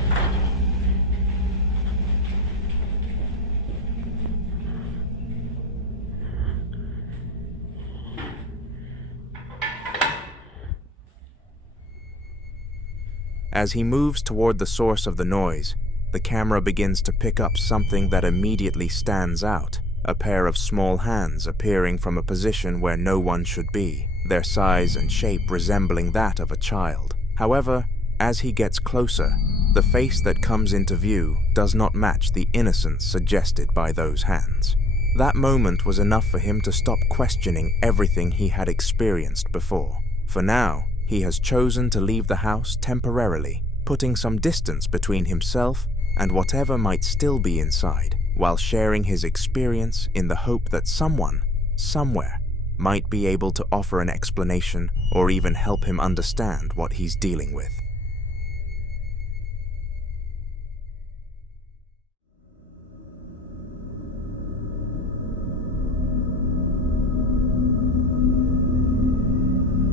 As he moves toward the source of the noise, the camera begins to pick up something that immediately stands out, a pair of small hands appearing from a position where no one should be, their size and shape resembling that of a child. However, as he gets closer, the face that comes into view does not match the innocence suggested by those hands. That moment was enough for him to stop questioning everything he had experienced before. For now, he has chosen to leave the house temporarily, putting some distance between himself and whatever might still be inside, while sharing his experience in the hope that someone, somewhere, might be able to offer an explanation or even help him understand what he's dealing with.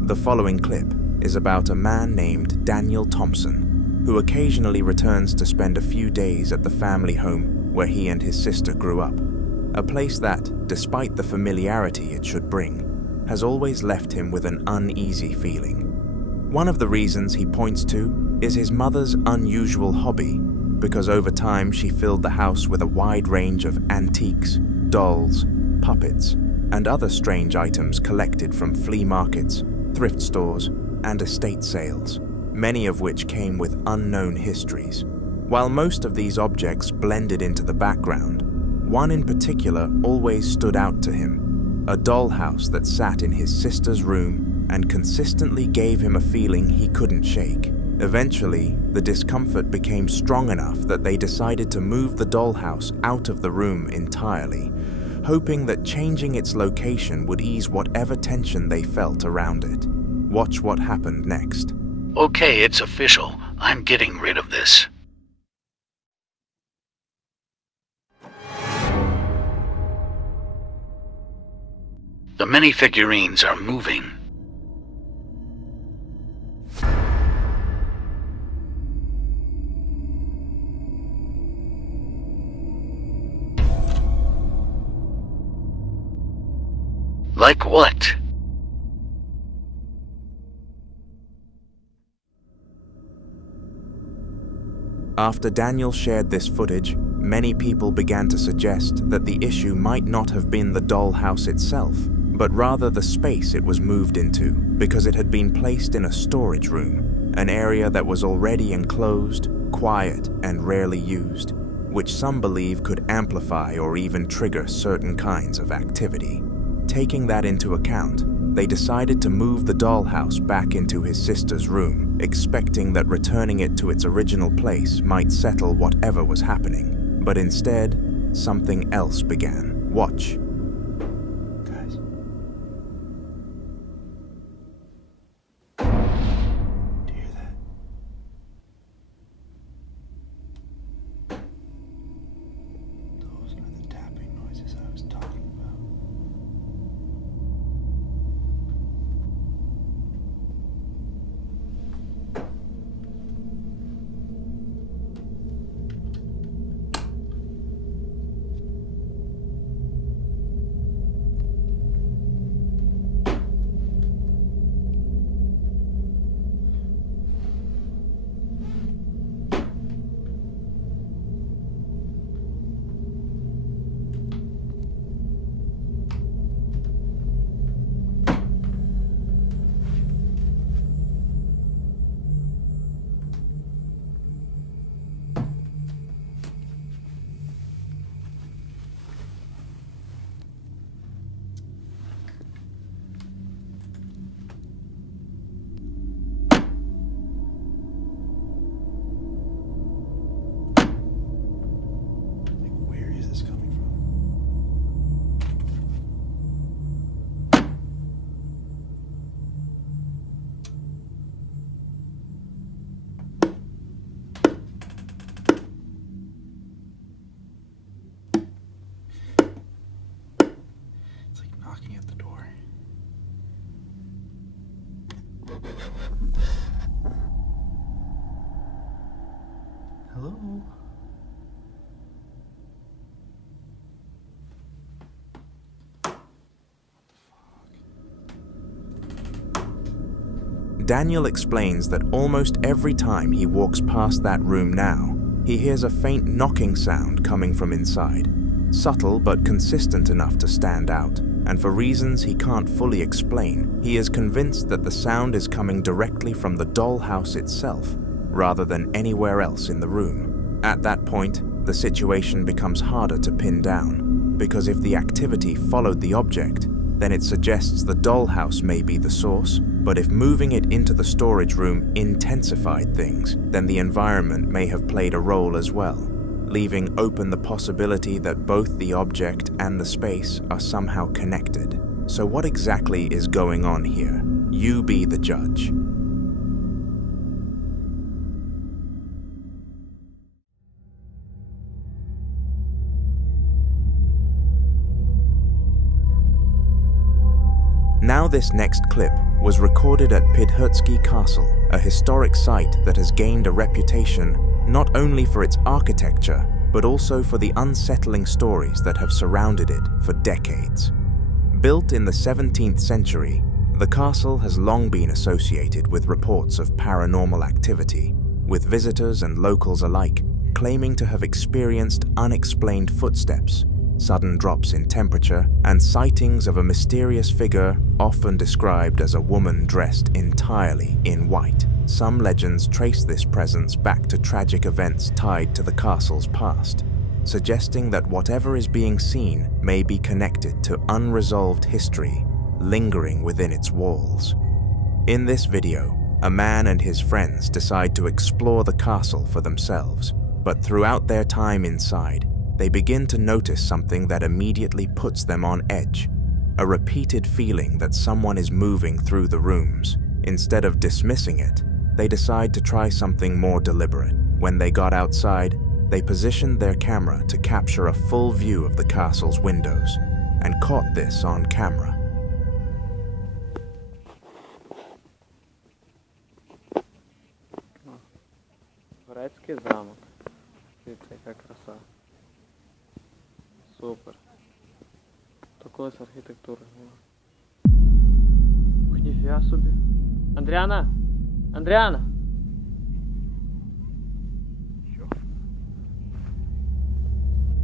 The following clip is about a man named Daniel Thompson, who occasionally returns to spend a few days at the family home where he and his sister grew up, a place that, despite the familiarity it should bring, has always left him with an uneasy feeling. One of the reasons he points to is his mother's unusual hobby, because over time she filled the house with a wide range of antiques, dolls, puppets, and other strange items collected from flea markets, thrift stores, and estate sales, many of which came with unknown histories. While most of these objects blended into the background, one in particular always stood out to him, a dollhouse that sat in his sister's room and consistently gave him a feeling he couldn't shake. Eventually, the discomfort became strong enough that they decided to move the dollhouse out of the room entirely, hoping that changing its location would ease whatever tension they felt around it. Watch what happened next. Okay, it's official. I'm getting rid of this. The many figurines are moving. Like what? After Daniel shared this footage, many people began to suggest that the issue might not have been the dollhouse itself, but rather the space it was moved into, because it had been placed in a storage room, an area that was already enclosed, quiet, and rarely used, which some believe could amplify or even trigger certain kinds of activity. Taking that into account, they decided to move the dollhouse back into his sister's room, expecting that returning it to its original place might settle whatever was happening. But instead, something else began. Watch. Guys. Do you hear that? Those are the tapping noises I was talking about. Knocking at the door. Hello? Daniel explains that almost every time he walks past that room now, he hears a faint knocking sound coming from inside, subtle but consistent enough to stand out. And for reasons he can't fully explain, he is convinced that the sound is coming directly from the dollhouse itself, rather than anywhere else in the room. At that point, the situation becomes harder to pin down, because if the activity followed the object, then it suggests the dollhouse may be the source, but if moving it into the storage room intensified things, then the environment may have played a role as well, leaving open the possibility that both the object and the space are somehow connected. So what exactly is going on here? You be the judge. Now this next clip was recorded at Pidhurtsky Castle, a historic site that has gained a reputation not only for its architecture, but also for the unsettling stories that have surrounded it for decades. Built in the 17th century, the castle has long been associated with reports of paranormal activity, with visitors and locals alike claiming to have experienced unexplained footsteps, sudden drops in temperature, and sightings of a mysterious figure often described as a woman dressed entirely in white. Some legends trace this presence back to tragic events tied to the castle's past, suggesting that whatever is being seen may be connected to unresolved history lingering within its walls. In this video, a man and his friends decide to explore the castle for themselves, but throughout their time inside, they begin to notice something that immediately puts them on edge, a repeated feeling that someone is moving through the rooms. Instead of dismissing it, they decide to try something more deliberate. When they got outside, they positioned their camera to capture a full view of the castle's windows, and caught this on camera. Грецкий замок. Дивіться, яка краса. Супер. То колись архітектура була. Ух, ніфіга собі. Андріана! Андріана!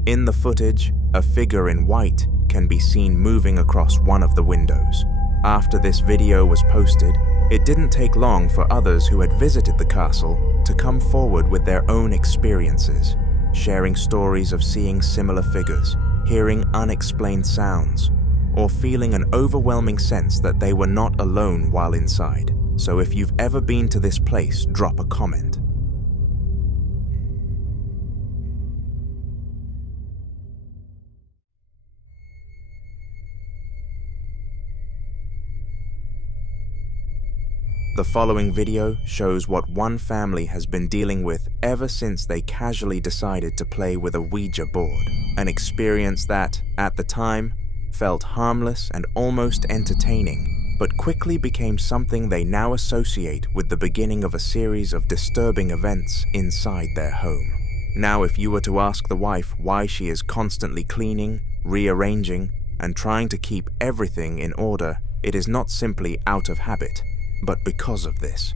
In the footage, a figure in white can be seen moving across one of the windows. After this video was posted, it didn't take long for others who had visited the castle to come forward with their own experiences, sharing stories of seeing similar figures, hearing unexplained sounds, or feeling an overwhelming sense that they were not alone while inside. So if you've ever been to this place, drop a comment. The following video shows what one family has been dealing with ever since they casually decided to play with a Ouija board, an experience that, at the time, felt harmless and almost entertaining, but quickly became something they now associate with the beginning of a series of disturbing events inside their home. Now, if you were to ask the wife why she is constantly cleaning, rearranging, and trying to keep everything in order, it is not simply out of habit, but because of this.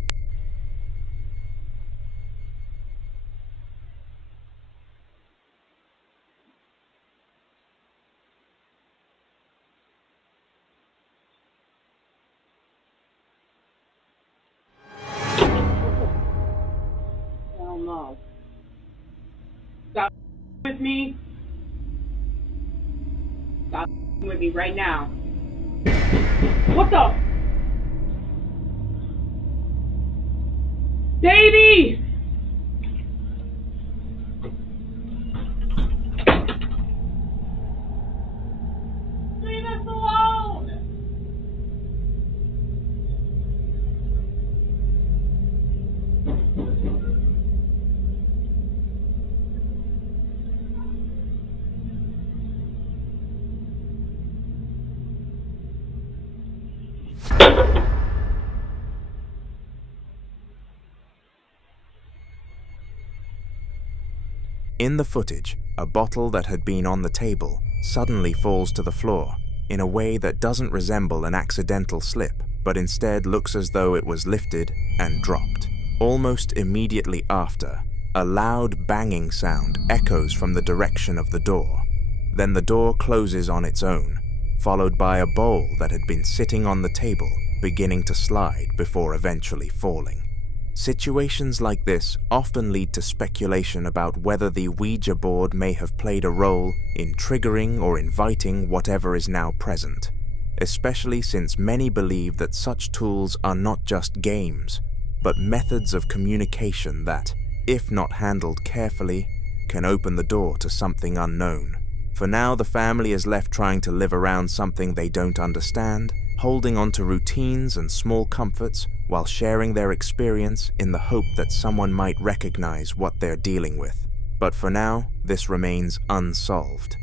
Hell no. Stop with me. Stop with me right now. What the? Baby! Leave us alone! In the footage, a bottle that had been on the table suddenly falls to the floor in a way that doesn't resemble an accidental slip, but instead looks as though it was lifted and dropped. Almost immediately after, a loud banging sound echoes from the direction of the door. Then the door closes on its own, followed by a bowl that had been sitting on the table beginning to slide before eventually falling. Situations like this often lead to speculation about whether the Ouija board may have played a role in triggering or inviting whatever is now present, especially since many believe that such tools are not just games, but methods of communication that, if not handled carefully, can open the door to something unknown. For now, the family is left trying to live around something they don't understand, holding on to routines and small comforts while sharing their experience in the hope that someone might recognize what they're dealing with. But for now, this remains unsolved.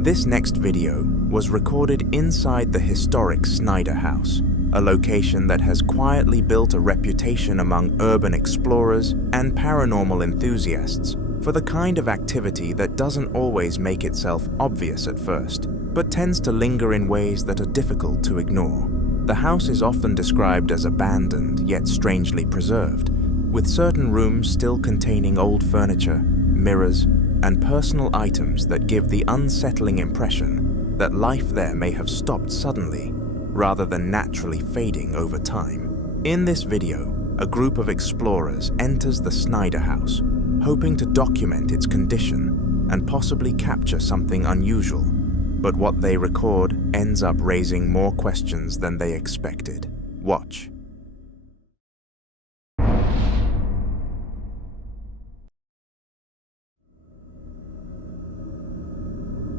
This next video was recorded inside the historic Snyder house, a location that has quietly built a reputation among urban explorers and paranormal enthusiasts for the kind of activity that doesn't always make itself obvious at first, but tends to linger in ways that are difficult to ignore. The house is often described as abandoned yet strangely preserved, with certain rooms still containing old furniture, mirrors, and personal items that give the unsettling impression that life there may have stopped suddenly, rather than naturally fading over time. In this video, a group of explorers enters the Snyder house, hoping to document its condition and possibly capture something unusual. But what they record ends up raising more questions than they expected. Watch.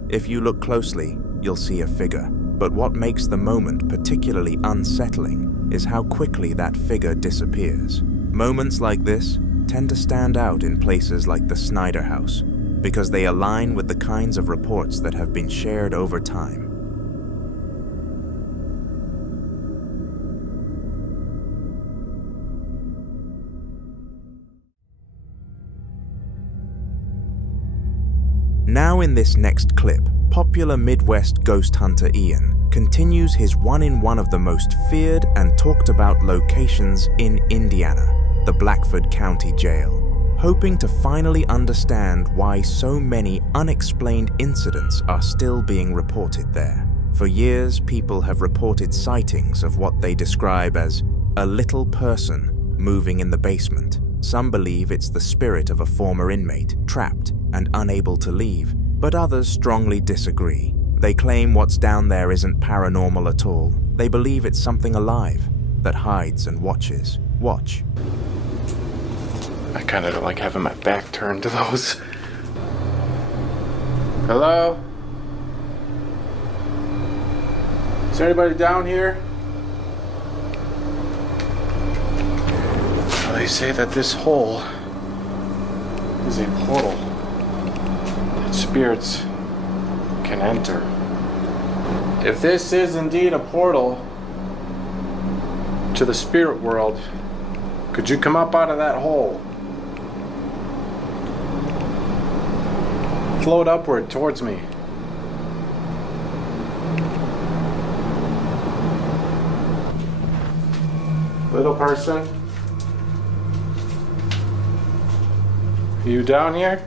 If you look closely, you'll see a figure. But what makes the moment particularly unsettling is how quickly that figure disappears. Moments like this tend to stand out in places like the Snyder house, because they align with the kinds of reports that have been shared over time. Now in this next clip, popular Midwest ghost hunter Ian continues his one in one of the most feared and talked about locations in Indiana, the Blackford County Jail, hoping to finally understand why so many unexplained incidents are still being reported there. For years, people have reported sightings of what they describe as a little person moving in the basement. Some believe it's the spirit of a former inmate, trapped and unable to leave, but others strongly disagree. They claim what's down there isn't paranormal at all. They believe it's something alive that hides and watches. Watch. I kind of don't like having my back turned to those. Hello? Is there anybody down here? Well, they say that this hole is a portal that spirits can enter. If this is indeed a portal to the spirit world, could you come up out of that hole? Float upward towards me. Little person? Are you down here?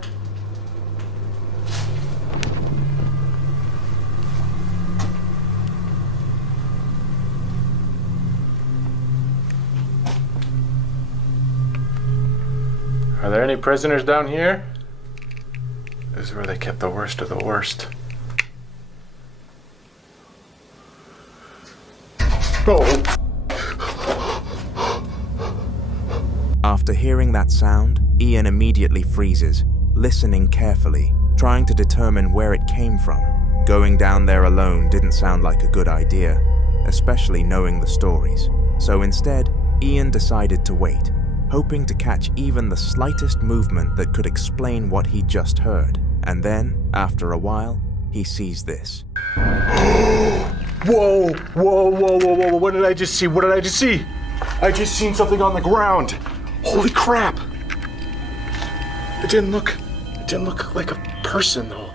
Are there any prisoners down here? This is where they kept the worst of the worst. Oh! After hearing that sound, Ian immediately freezes, listening carefully, trying to determine where it came from. Going down there alone didn't sound like a good idea, especially knowing the stories. So instead, Ian decided to wait, hoping to catch even the slightest movement that could explain what he just heard. And then, after a while, he sees this. Whoa, whoa, whoa, whoa, whoa, what did I just see? What did I just see? I just seen something on the ground. Holy crap. It didn't look like a person though.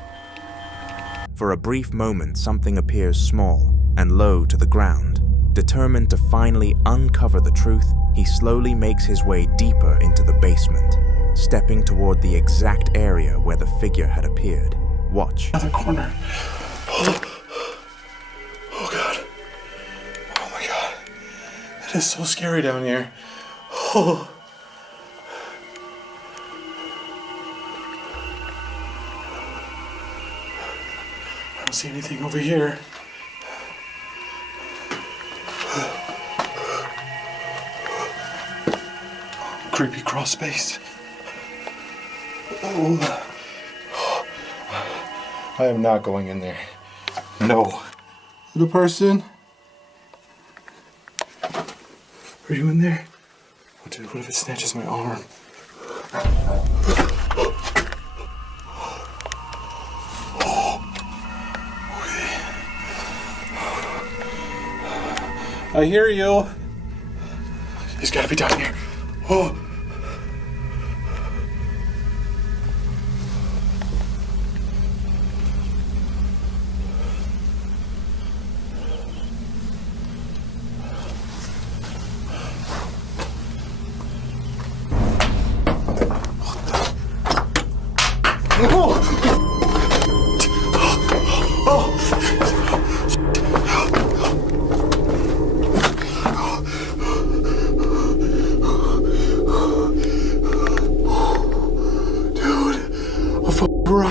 For a brief moment, something appears small and low to the ground. Determined to finally uncover the truth, he slowly makes his way deeper into the basement, stepping toward the exact area where the figure had appeared. Watch. Another corner. Oh God. Oh my God. It is so scary down here. Oh. I don't see anything over here. Creepy crawl space. Oh. I am not going in there. No. Little person? Are you in there? Oh, dude, what if it snatches my arm? I hear you. He's gotta be down here. Oh.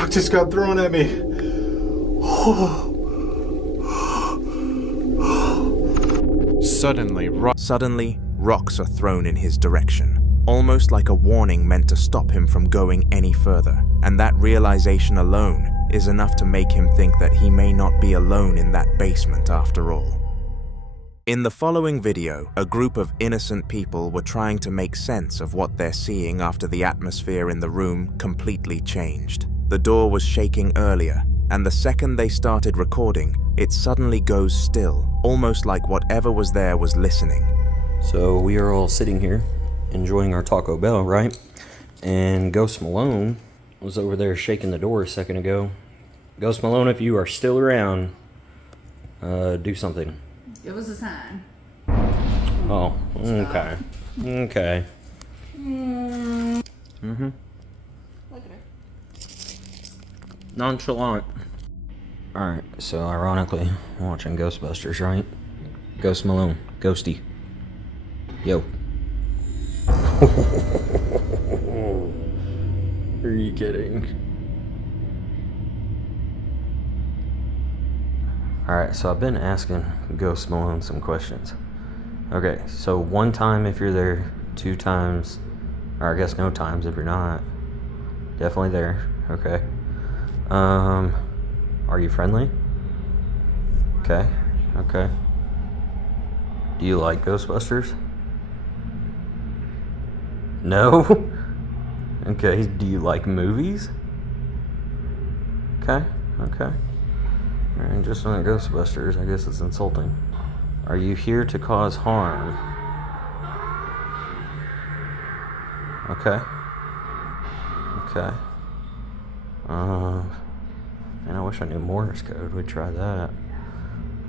Just got thrown at me. Suddenly, rocks are thrown in his direction, almost like a warning meant to stop him from going any further. And that realization alone is enough to make him think that he may not be alone in that basement after all. In the following video, a group of innocent people were trying to make sense of what they're seeing after the atmosphere in the room completely changed. The door was shaking earlier, and the second they started recording, it suddenly goes still, almost like whatever was there was listening. So we are all sitting here, enjoying our Taco Bell, right? And Ghost Malone was over there shaking the door a second ago. Ghost Malone, if you are still around, do something. It was a sign. Oh, okay. Okay. Mm-hmm. Look at her. Nonchalant. Alright, so ironically, I'm watching Ghostbusters, right? Ghost Malone. Ghosty. Yo. Are you kidding? Alright, so I've been asking Ghost Malone some questions. Okay, so 1 time if you're there, 2 times, or I guess no times if you're not. Definitely there, okay. Are you friendly? Okay, okay. Do you like Ghostbusters? No? Okay, do you like movies? Okay, okay. And just on Ghostbusters, I guess it's insulting. Are you here to cause harm? Okay. Okay. Man, I wish I knew Morse code. We'd try that.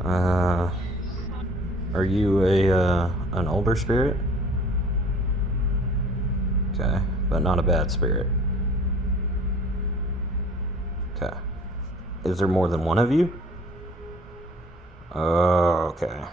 Are you an older spirit? Okay, but not a bad spirit. Okay. Is there more than one of you? Oh, okay.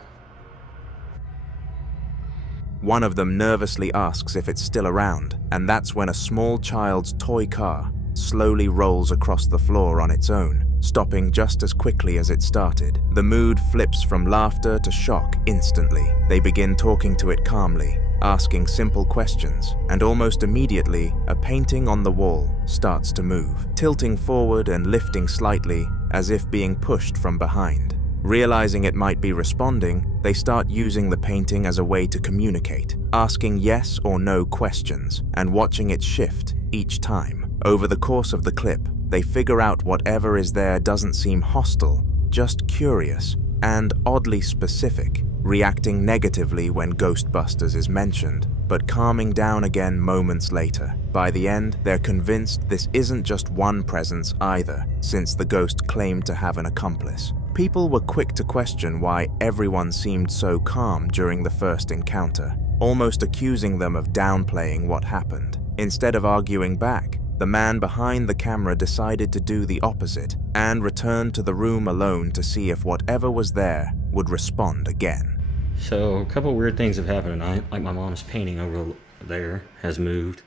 One of them nervously asks if it's still around, and that's when a small child's toy car slowly rolls across the floor on its own, stopping just as quickly as it started. The mood flips from laughter to shock instantly. They begin talking to it calmly, asking simple questions, and almost immediately, a painting on the wall starts to move, tilting forward and lifting slightly, as if being pushed from behind. Realizing it might be responding, they start using the painting as a way to communicate, asking yes or no questions, and watching it shift each time. Over the course of the clip, they figure out whatever is there doesn't seem hostile, just curious, and oddly specific, reacting negatively when Ghostbusters is mentioned, but calming down again moments later. By the end, they're convinced this isn't just one presence either, since the ghost claimed to have an accomplice. People were quick to question why everyone seemed so calm during the first encounter, almost accusing them of downplaying what happened. Instead of arguing back, the man behind the camera decided to do the opposite and returned to the room alone to see if whatever was there would respond again. So, a couple weird things have happened tonight, like my mom's painting over there has moved.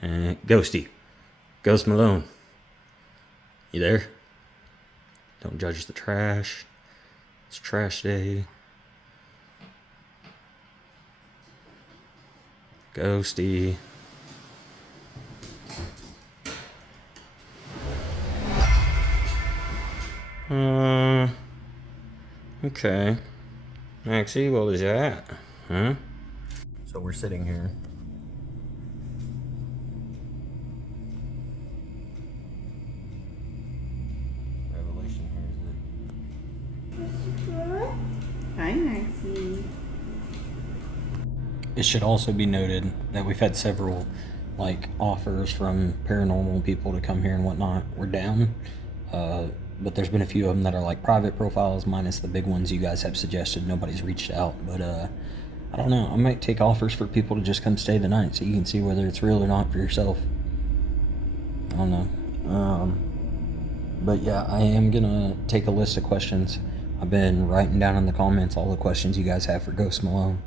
And Ghosty. Ghost Malone. You there? Don't judge the trash. It's trash day. Ghosty. Okay. Maxie, what was that? Huh? So we're sitting here. Revelation here, is it? Hi, Maxie. It should also be noted that we've had several offers from paranormal people to come here and whatnot. We're down. But there's been a few of them that are private profiles, minus the big ones you guys have suggested. Nobody's reached out, but I don't know. I might take offers for people to just come stay the night so you can see whether it's real or not for yourself. I don't know. But yeah, I am gonna take a list of questions. I've been writing down in the comments all the questions you guys have for Ghost Malone,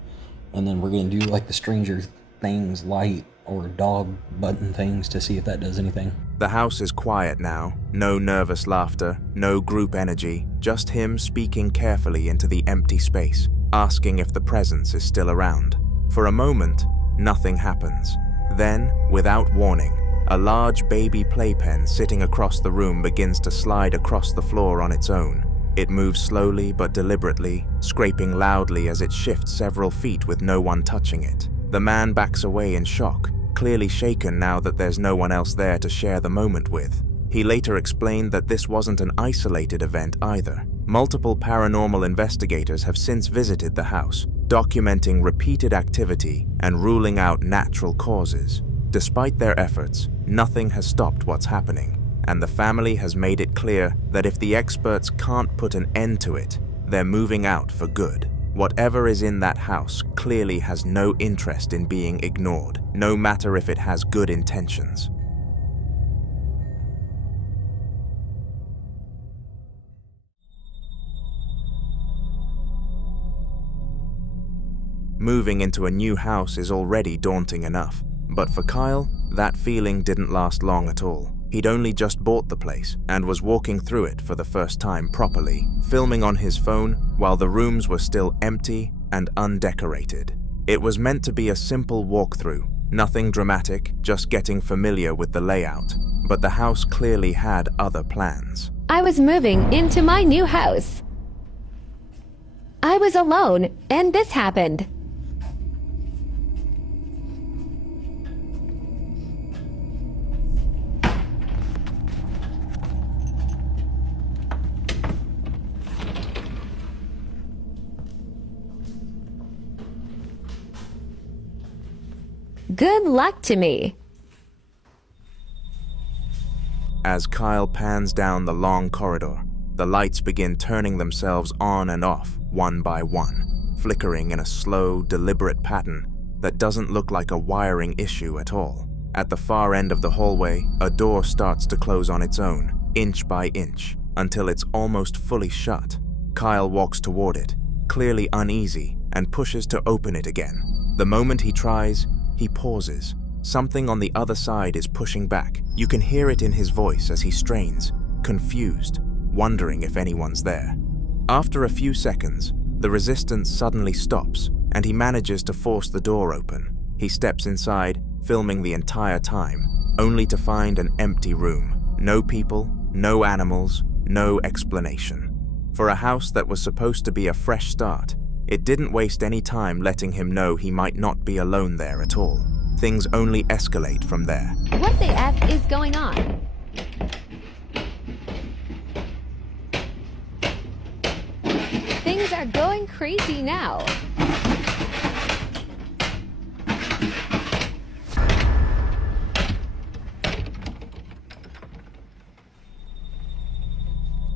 and then we're gonna do the Stranger Things light or dog button things to see if that does anything. The house is quiet now, no nervous laughter, no group energy, just him speaking carefully into the empty space, asking if the presence is still around. For a moment, nothing happens. Then, without warning, A large baby playpen sitting across the room begins to slide across the floor on its own. It moves slowly but deliberately, scraping loudly as it shifts several feet with no one touching it. The man backs away in shock, clearly shaken now that there's no one else there to share the moment with. He later explained that this wasn't an isolated event either. Multiple paranormal investigators have since visited the house, documenting repeated activity and ruling out natural causes. Despite their efforts, nothing has stopped what's happening, and the family has made it clear that if the experts can't put an end to it, they're moving out for good. Whatever is in that house clearly has no interest in being ignored, no matter if it has good intentions. Moving into a new house is already daunting enough, but for Kyle, that feeling didn't last long at all. He'd only just bought the place and was walking through it for the first time properly, filming on his phone while the rooms were still empty and undecorated. It was meant to be a simple walkthrough, nothing dramatic, just getting familiar with the layout, but the house clearly had other plans. I was moving into my new house. I was alone, and this happened. Good luck to me. As Kyle pans down the long corridor, the lights begin turning themselves on and off, one by one, flickering in a slow, deliberate pattern that doesn't look like a wiring issue at all. At the far end of the hallway, a door starts to close on its own, inch by inch, until it's almost fully shut. Kyle walks toward it, clearly uneasy, and pushes to open it again. The moment he tries, he pauses. Something on the other side is pushing back. You can hear it in his voice as he strains, confused, wondering if anyone's there. After a few seconds, the resistance suddenly stops, and he manages to force the door open. He steps inside, filming the entire time, only to find an empty room. No people, no animals, no explanation. For a house that was supposed to be a fresh start, it didn't waste any time letting him know he might not be alone there at all. Things only escalate from there. What the F is going on? Things are going crazy now.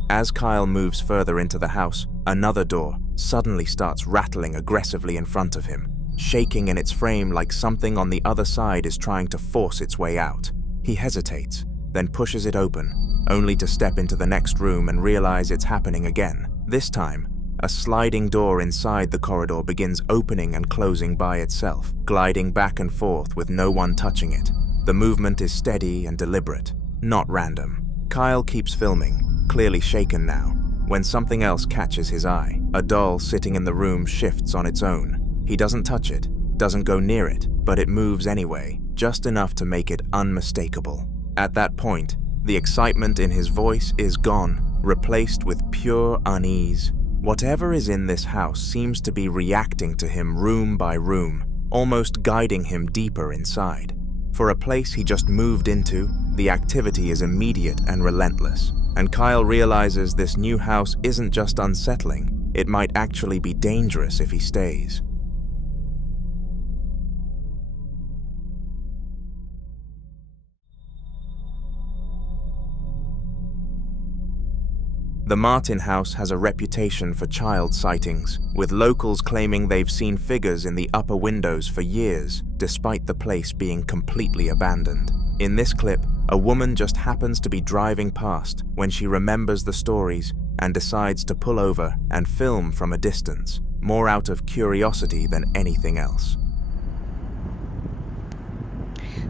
As Kyle moves further into the house, another door suddenly starts rattling aggressively in front of him, shaking in its frame like something on the other side is trying to force its way out. He hesitates, then pushes it open, only to step into the next room and realize it's happening again. This time, a sliding door inside the corridor begins opening and closing by itself, gliding back and forth with no one touching it. The movement is steady and deliberate, not random. Kyle keeps filming, clearly shaken now, when something else catches his eye. A doll sitting in the room shifts on its own. He doesn't touch it, doesn't go near it, but it moves anyway, just enough to make it unmistakable. At that point, the excitement in his voice is gone, replaced with pure unease. Whatever is in this house seems to be reacting to him room by room, almost guiding him deeper inside. For a place he just moved into, the activity is immediate and relentless, and Kyle realizes this new house isn't just unsettling, it might actually be dangerous if he stays. The Martin house has a reputation for child sightings, with locals claiming they've seen figures in the upper windows for years, despite the place being completely abandoned. In this clip, a woman just happens to be driving past when she remembers the stories and decides to pull over and film from a distance, more out of curiosity than anything else.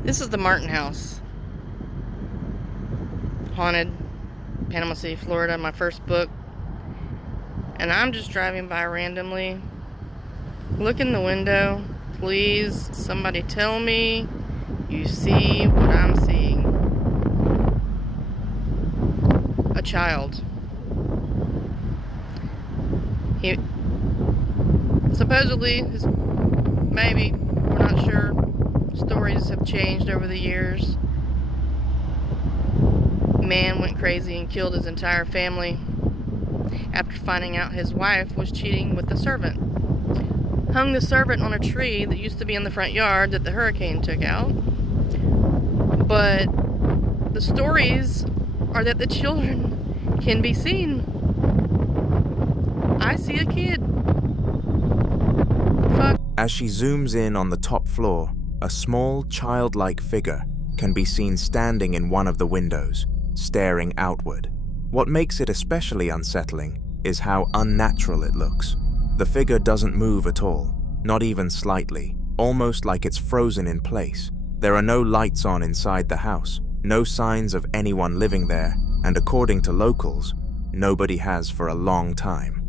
This is the Martin house. Haunted. Panama City, Florida, my first book. And I'm just driving by randomly. Look in the window. Please, somebody tell me you see what I'm seeing. child. He supposedly, maybe, we're not sure, stories have changed over the years. Man went crazy and killed his entire family after finding out his wife was cheating with the servant. Hung the servant on a tree that used to be in the front yard that the hurricane took out. But the stories are that the children can be seen. I see a kid. Fuck. As she zooms in on the top floor, a small, childlike figure can be seen standing in one of the windows, staring outward. What makes it especially unsettling is how unnatural it looks. The figure doesn't move at all, not even slightly, almost like it's frozen in place. There are no lights on inside the house, no signs of anyone living there, and according to locals, nobody has for a long time.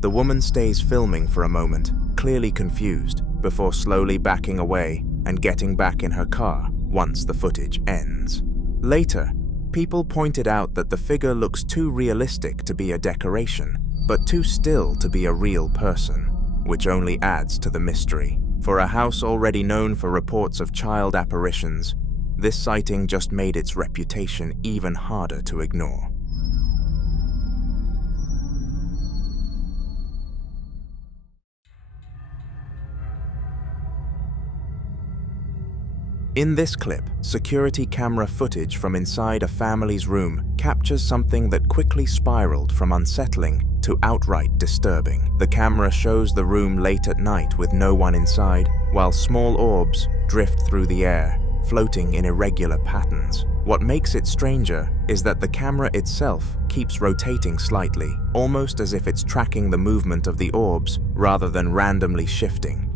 The woman stays filming for a moment, clearly confused, before slowly backing away and getting back in her car once the footage ends. Later, people pointed out that the figure looks too realistic to be a decoration, but too still to be a real person, which only adds to the mystery. For a house already known for reports of child apparitions, this sighting just made its reputation even harder to ignore. In this clip, security camera footage from inside a family's room captures something that quickly spiraled from unsettling to outright disturbing. The camera shows the room late at night with no one inside, while small orbs drift through the air, floating in irregular patterns. What makes it stranger is that the camera itself keeps rotating slightly, almost as if it's tracking the movement of the orbs rather than randomly shifting.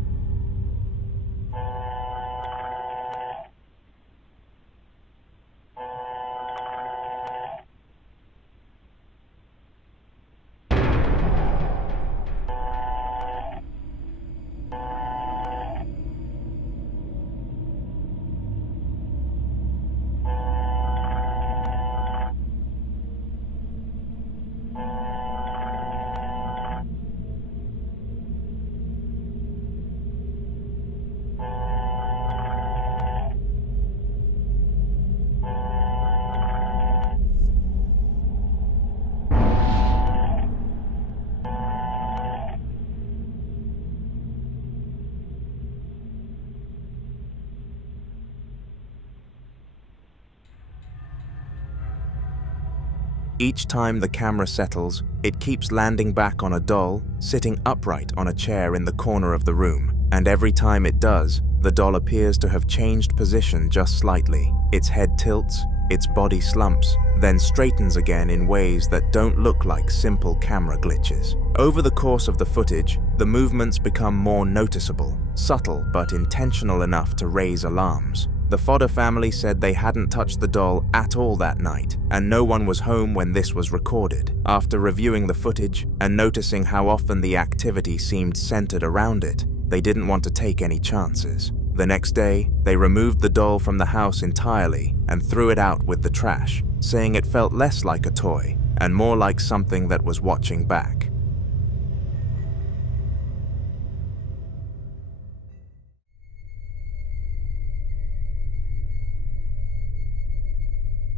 Each time the camera settles, it keeps landing back on a doll, sitting upright on a chair in the corner of the room. And every time it does, the doll appears to have changed position just slightly. Its head tilts, its body slumps, then straightens again in ways that don't look like simple camera glitches. Over the course of the footage, the movements become more noticeable, subtle but intentional enough to raise alarms. The Fodder family said they hadn't touched the doll at all that night, and no one was home when this was recorded. After reviewing the footage and noticing how often the activity seemed centered around it, they didn't want to take any chances. The next day, they removed the doll from the house entirely and threw it out with the trash, saying it felt less like a toy and more like something that was watching back.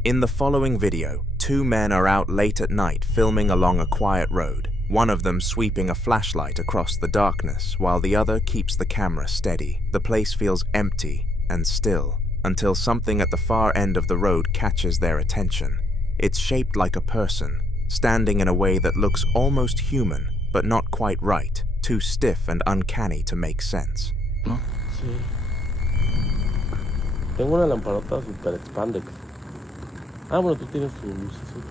In the following video, two men are out late at night filming along a quiet road, one of them sweeping a flashlight across the darkness while the other keeps the camera steady. The place feels empty and still until something at the far end of the road catches their attention. It's shaped like a person, standing in a way that looks almost human, but not quite right, too stiff and uncanny to make sense. ¿No? Sí. Tengo una lamparota super expandex. Ah, bueno, tú tienes tu luz azul.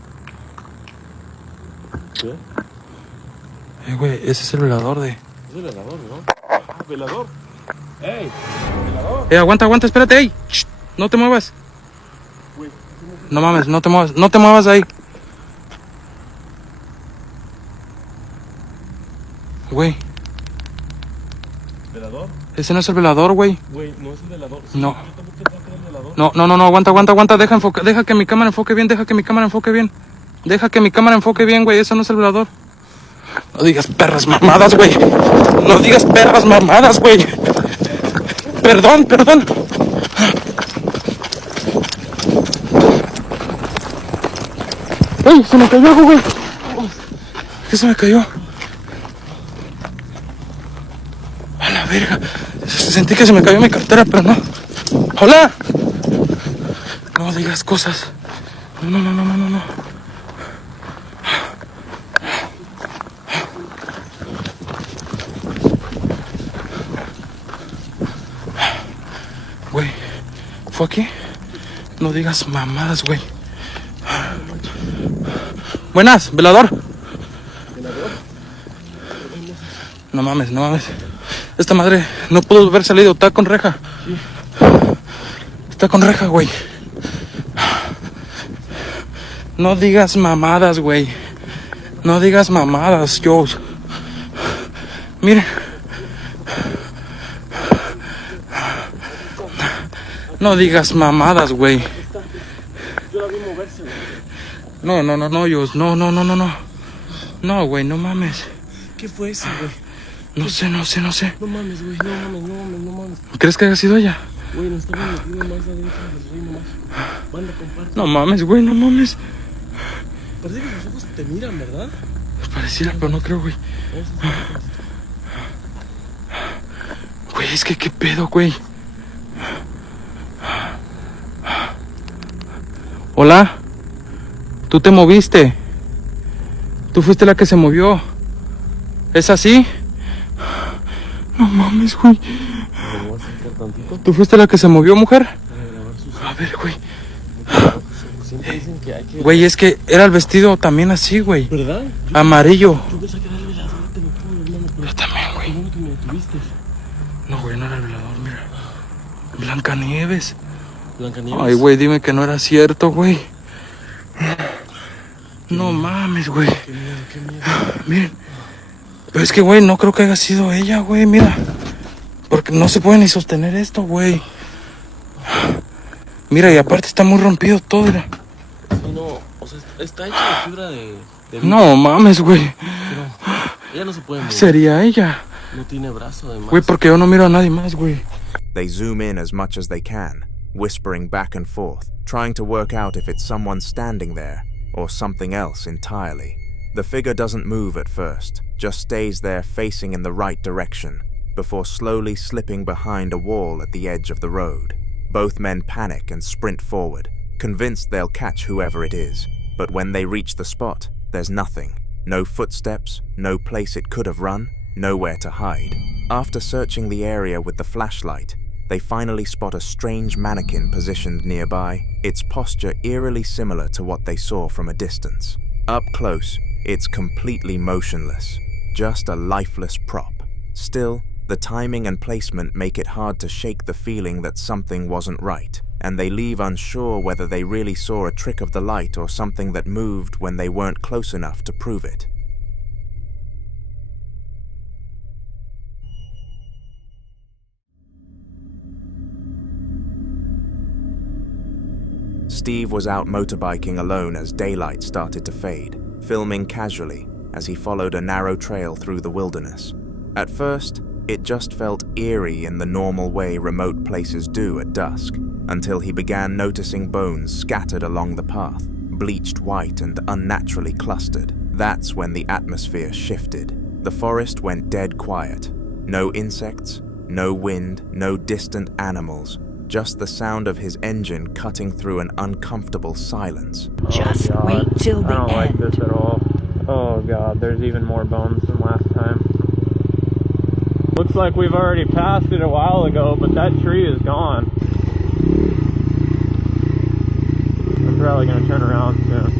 ¿Qué? Güey, ese es el velador de... Es el velador, ¿no? Ah, velador. ¡Ey! ¡Velador! Aguanta, aguanta, espérate, ey. Shh, no te muevas. Güey, no mames, no te muevas ahí. Güey. ¿Velador? Ese no es el velador, güey. Güey, no es el velador. Sí, No. Yo también pensaba que era el velador. No, aguanta, deja que mi cámara enfoque bien, Deja que mi cámara enfoque bien, güey. Eso no es el velador. No digas perras mamadas, güey. No digas perras mamadas, güey. Perdón, perdón. ¡Uy! Se me cayó algo, güey. ¿Qué se me cayó? A la verga. Sentí que se me cayó mi cartera, pero no. ¡Hola! No digas cosas. No, no, no, no, no, no. Güey, ¿fue aquí? No digas mamadas, güey. Buenas, velador. No mames, no mames. Esta madre no pudo haber salido, está con reja. Está con reja, güey. No digas mamadas, güey. No digas mamadas, Joe. Miren. No digas mamadas, güey. Yo la vi moverse, güey. No, no, no, no, Joe. No, no, no, no, no. No, güey, no mames. ¿Qué fue eso, güey? No sé, no sé, no sé. No mames, güey. No mames, no mames, no mames. ¿Crees que haya sido ella? Güey, nos estamos metiendo más adentro del reino más. Banda, comparte. No mames, güey, no mames. Parece que los ojos te miran, ¿verdad? Pareciera, pero no creo, güey. Güey, es que qué pedo, güey. Hola. Tú te moviste. Tú fuiste la que se movió. ¿Es así? No mames, güey. ¿Me voy a acercar tantito? ¿Tú fuiste la que se movió, mujer? A ver, güey. Siempre dicen que hay que... Güey, es que era el vestido también así, güey. ¿Verdad? Amarillo. Yo pensé que era el velador, te lo juro, hermano. Yo también, güey. Qué bueno que me detuviste. No, güey, no era el velador, mira. Blancanieves. Blancanieves. Ay, güey, dime que no era cierto, güey. No mames, güey. Qué miedo, qué miedo. Miren. Pero es que, güey, no creo que haya sido ella, güey, mira. Porque no se puede ni sostener esto, güey. Mira, y aparte está muy rompido todo, mira. Sí, no, o sea, está hecha de fibra de No mames, güey. Pero ella no se puede mover. Sería ella. No tiene brazo, además. Güey, porque yo no miro a nadie más, güey. They zoom in as much as they can, whispering back and forth, trying to work out if it's someone standing there or something else entirely. The figure doesn't move at first, just stays there facing in the right direction, before slowly slipping behind a wall at the edge of the road. Both men panic and sprint forward, convinced they'll catch whoever it is. But when they reach the spot, there's nothing. No footsteps, no place it could have run, nowhere to hide. After searching the area with the flashlight, they finally spot a strange mannequin positioned nearby, its posture eerily similar to what they saw from a distance. Up close, it's completely motionless, just a lifeless prop. Still, the timing and placement make it hard to shake the feeling that something wasn't right, and they leave unsure whether they really saw a trick of the light or something that moved when they weren't close enough to prove it. Steve was out motorbiking alone as daylight started to fade, filming casually as he followed a narrow trail through the wilderness. At first, it just felt eerie in the normal way remote places do at dusk, until he began noticing bones scattered along the path, bleached white and unnaturally clustered. That's when the atmosphere shifted. The forest went dead quiet. No insects, no wind, no distant animals, just the sound of his engine cutting through an uncomfortable silence. Just wait till the end. I don't like this at all. Oh god, there's even more bones than last time. Looks like we've already passed it a while ago, but that tree is gone. I'm probably gonna turn around soon.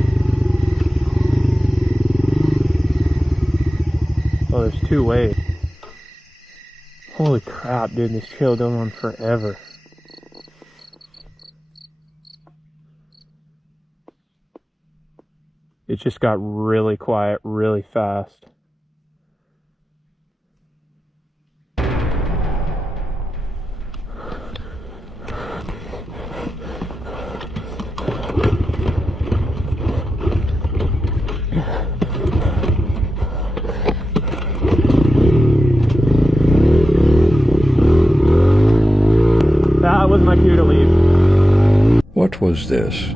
Oh, there's two ways. Holy crap, dude, this trail goes on forever. It just got really quiet really fast. here to leave. What was this?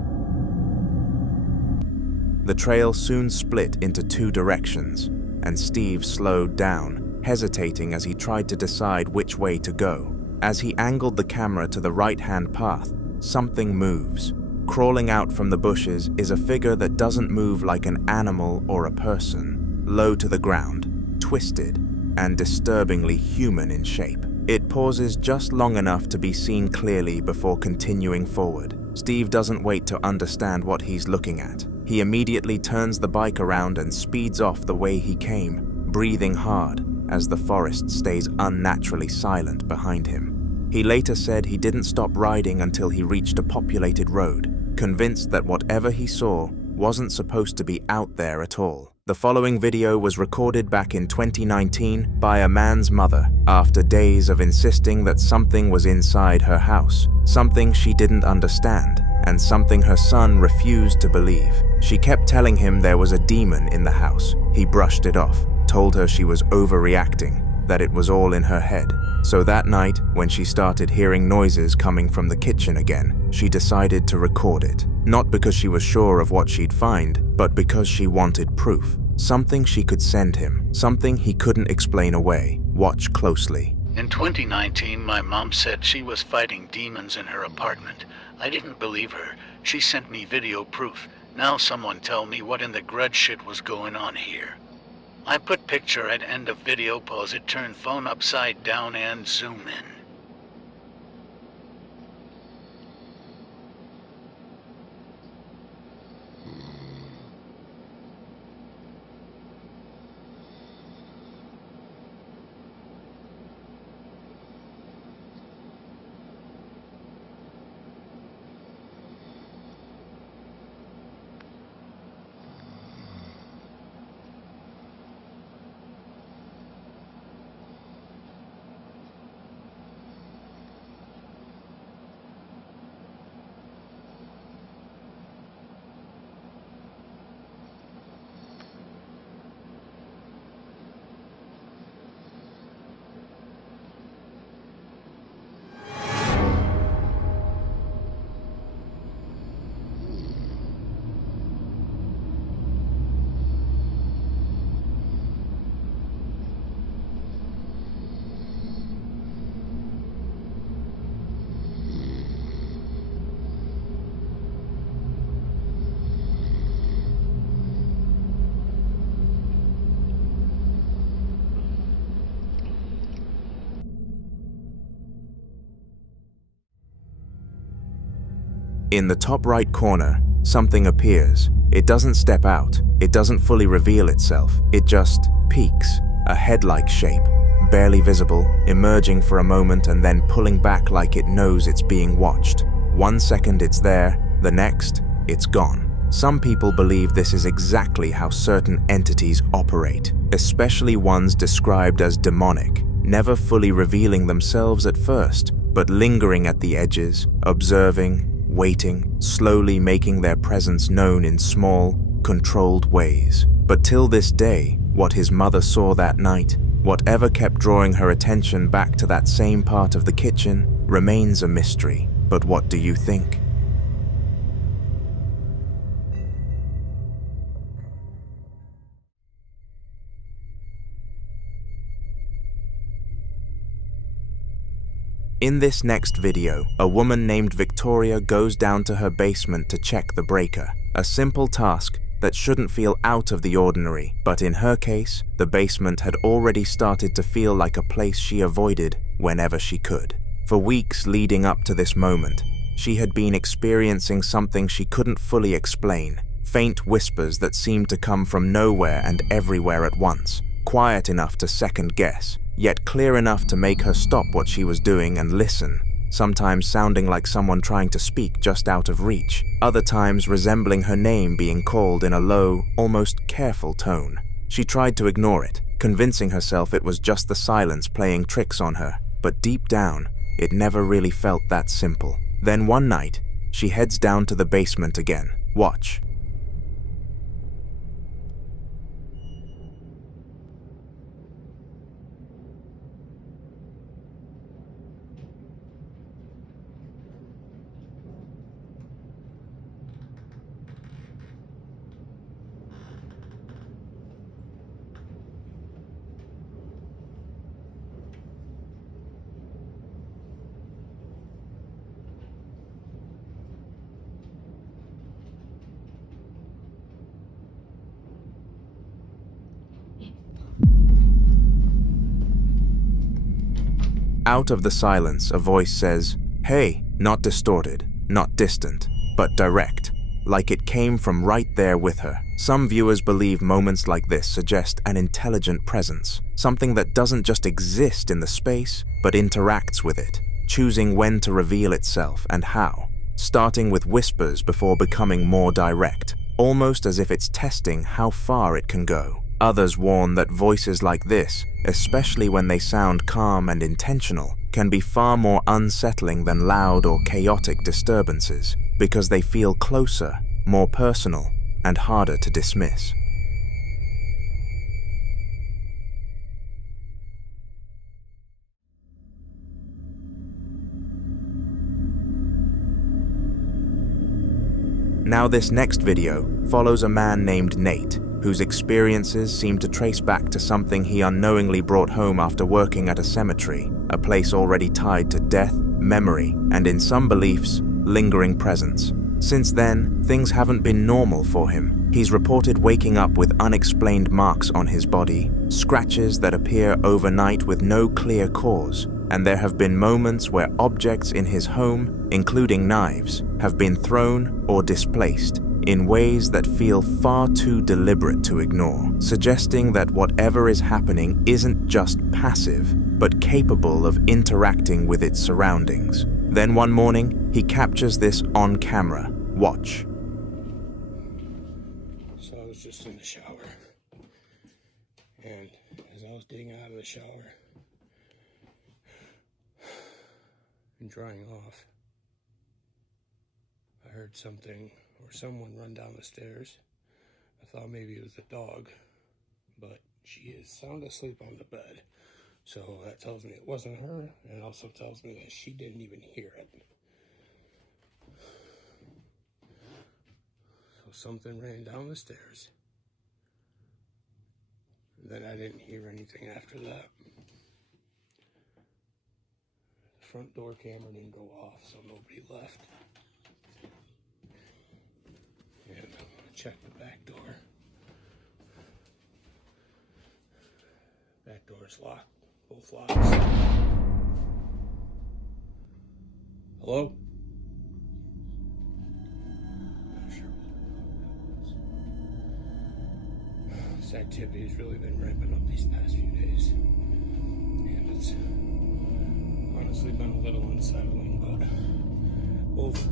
The trail soon split into two directions, and Steve slowed down, hesitating as he tried to decide which way to go. As he angled the camera to the right-hand path, something moves. Crawling out from the bushes is a figure that doesn't move like an animal or a person. Low to the ground, twisted, and disturbingly human in shape. It pauses just long enough to be seen clearly before continuing forward. Steve doesn't wait to understand what he's looking at. He immediately turns the bike around and speeds off the way he came, breathing hard as the forest stays unnaturally silent behind him. He later said he didn't stop riding until he reached a populated road, convinced that whatever he saw wasn't supposed to be out there at all. The following video was recorded back in 2019 by a man's mother after days of insisting that something was inside her house, something she didn't understand, and something her son refused to believe. She kept telling him there was a demon in the house. He brushed it off, told her she was overreacting, that it was all in her head. So that night, when she started hearing noises coming from the kitchen again, she decided to record it. Not because she was sure of what she'd find, but because she wanted proof. Something she could send him, something he couldn't explain away. Watch closely. In 2019, my mom said she was fighting demons in her apartment. I didn't believe her. She sent me video proof. Now someone tell me what in the grudge shit was going on here. I put picture at end of video, pause it, turn phone upside down and zoom in. In the top right corner, something appears. It doesn't step out. It doesn't fully reveal itself. It just peeks, a head-like shape, barely visible, emerging for a moment and then pulling back like it knows it's being watched. 1 second it's there, the next, it's gone. Some people believe this is exactly how certain entities operate, especially ones described as demonic, never fully revealing themselves at first, but lingering at the edges, observing, waiting, slowly making their presence known in small, controlled ways. But till this day, what his mother saw that night, whatever kept drawing her attention back to that same part of the kitchen, remains a mystery. But what do you think? In this next video, a woman named Victoria goes down to her basement to check the breaker. A simple task that shouldn't feel out of the ordinary, but in her case, the basement had already started to feel like a place she avoided whenever she could. For weeks leading up to this moment, she had been experiencing something she couldn't fully explain, faint whispers that seemed to come from nowhere and everywhere at once, quiet enough to second guess, yet clear enough to make her stop what she was doing and listen, sometimes sounding like someone trying to speak just out of reach, other times resembling her name being called in a low, almost careful tone. She tried to ignore it, convincing herself it was just the silence playing tricks on her, but deep down, it never really felt that simple. Then one night, she heads down to the basement again. Watch. Out of the silence, a voice says, "Hey," not distorted, not distant, but direct, like it came from right there with her. Some viewers believe moments like this suggest an intelligent presence, something that doesn't just exist in the space, but interacts with it, choosing when to reveal itself and how, starting with whispers before becoming more direct, almost as if it's testing how far it can go. Others warn that voices like this, especially when they sound calm and intentional, can be far more unsettling than loud or chaotic disturbances, because they feel closer, more personal, and harder to dismiss. Now this next video follows a man named Nate, whose experiences seem to trace back to something he unknowingly brought home after working at a cemetery, a place already tied to death, memory, and in some beliefs, lingering presence. Since then, things haven't been normal for him. He's reported waking up with unexplained marks on his body, scratches that appear overnight with no clear cause, and there have been moments where objects in his home, including knives, have been thrown or displaced in ways that feel far too deliberate to ignore, suggesting that whatever is happening isn't just passive, but capable of interacting with its surroundings. Then one morning, he captures this on camera. Watch. So I was just in the shower, and as I was getting out of the shower and drying off, I heard something or someone run down the stairs. I thought maybe it was a dog, but she is sound asleep on the bed. So that tells me it wasn't her, and it also tells me that she didn't even hear it. So something ran down the stairs. Then I didn't hear anything after that. The front door camera didn't go off, so nobody left. And I checked the back door. Back door's locked. Both locks. Hello? Not sure what the fuck that was. This activity has really been ramping up these past few days. And it's honestly been a little unsettling, but both.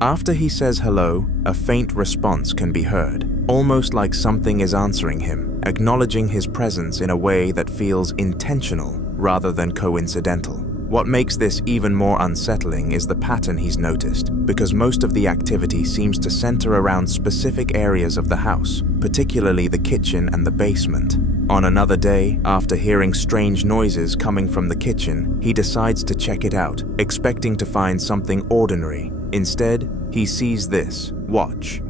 After he says hello, a faint response can be heard, almost like something is answering him, acknowledging his presence in a way that feels intentional rather than coincidental. What makes this even more unsettling is the pattern he's noticed, because most of the activity seems to center around specific areas of the house, particularly the kitchen and the basement. On another day, after hearing strange noises coming from the kitchen, he decides to check it out, expecting to find something ordinary. Instead, he sees this. Watch.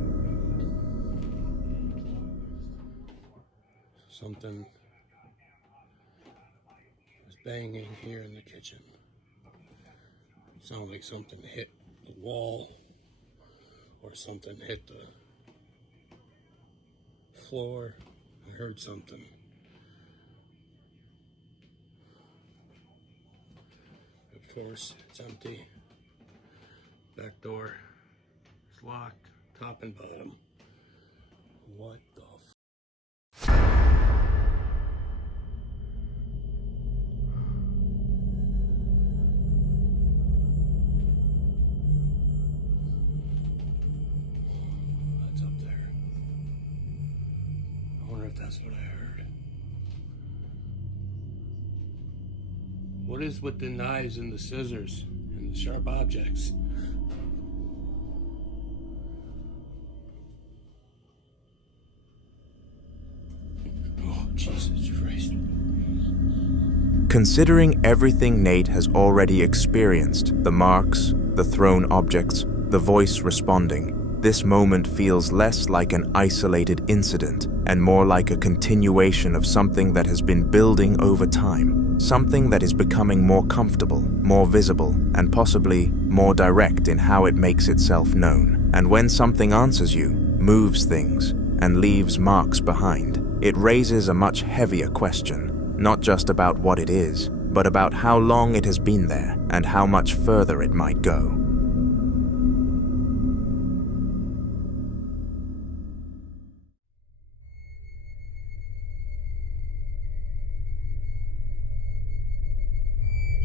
Something was banging here in the kitchen. It sounded like something hit the wall or something hit the floor. I heard something. Of course, it's empty. Back door is locked, top and bottom. What the f? That's up there. I wonder if that's what I heard. What is with the knives and the scissors and the sharp objects? Jesus Christ. Considering everything Nate has already experienced, the marks, the thrown objects, the voice responding, this moment feels less like an isolated incident and more like a continuation of something that has been building over time, something that is becoming more comfortable, more visible, and possibly more direct in how it makes itself known. And when something answers you, moves things, and leaves marks behind, it raises a much heavier question, not just about what it is, but about how long it has been there and how much further it might go.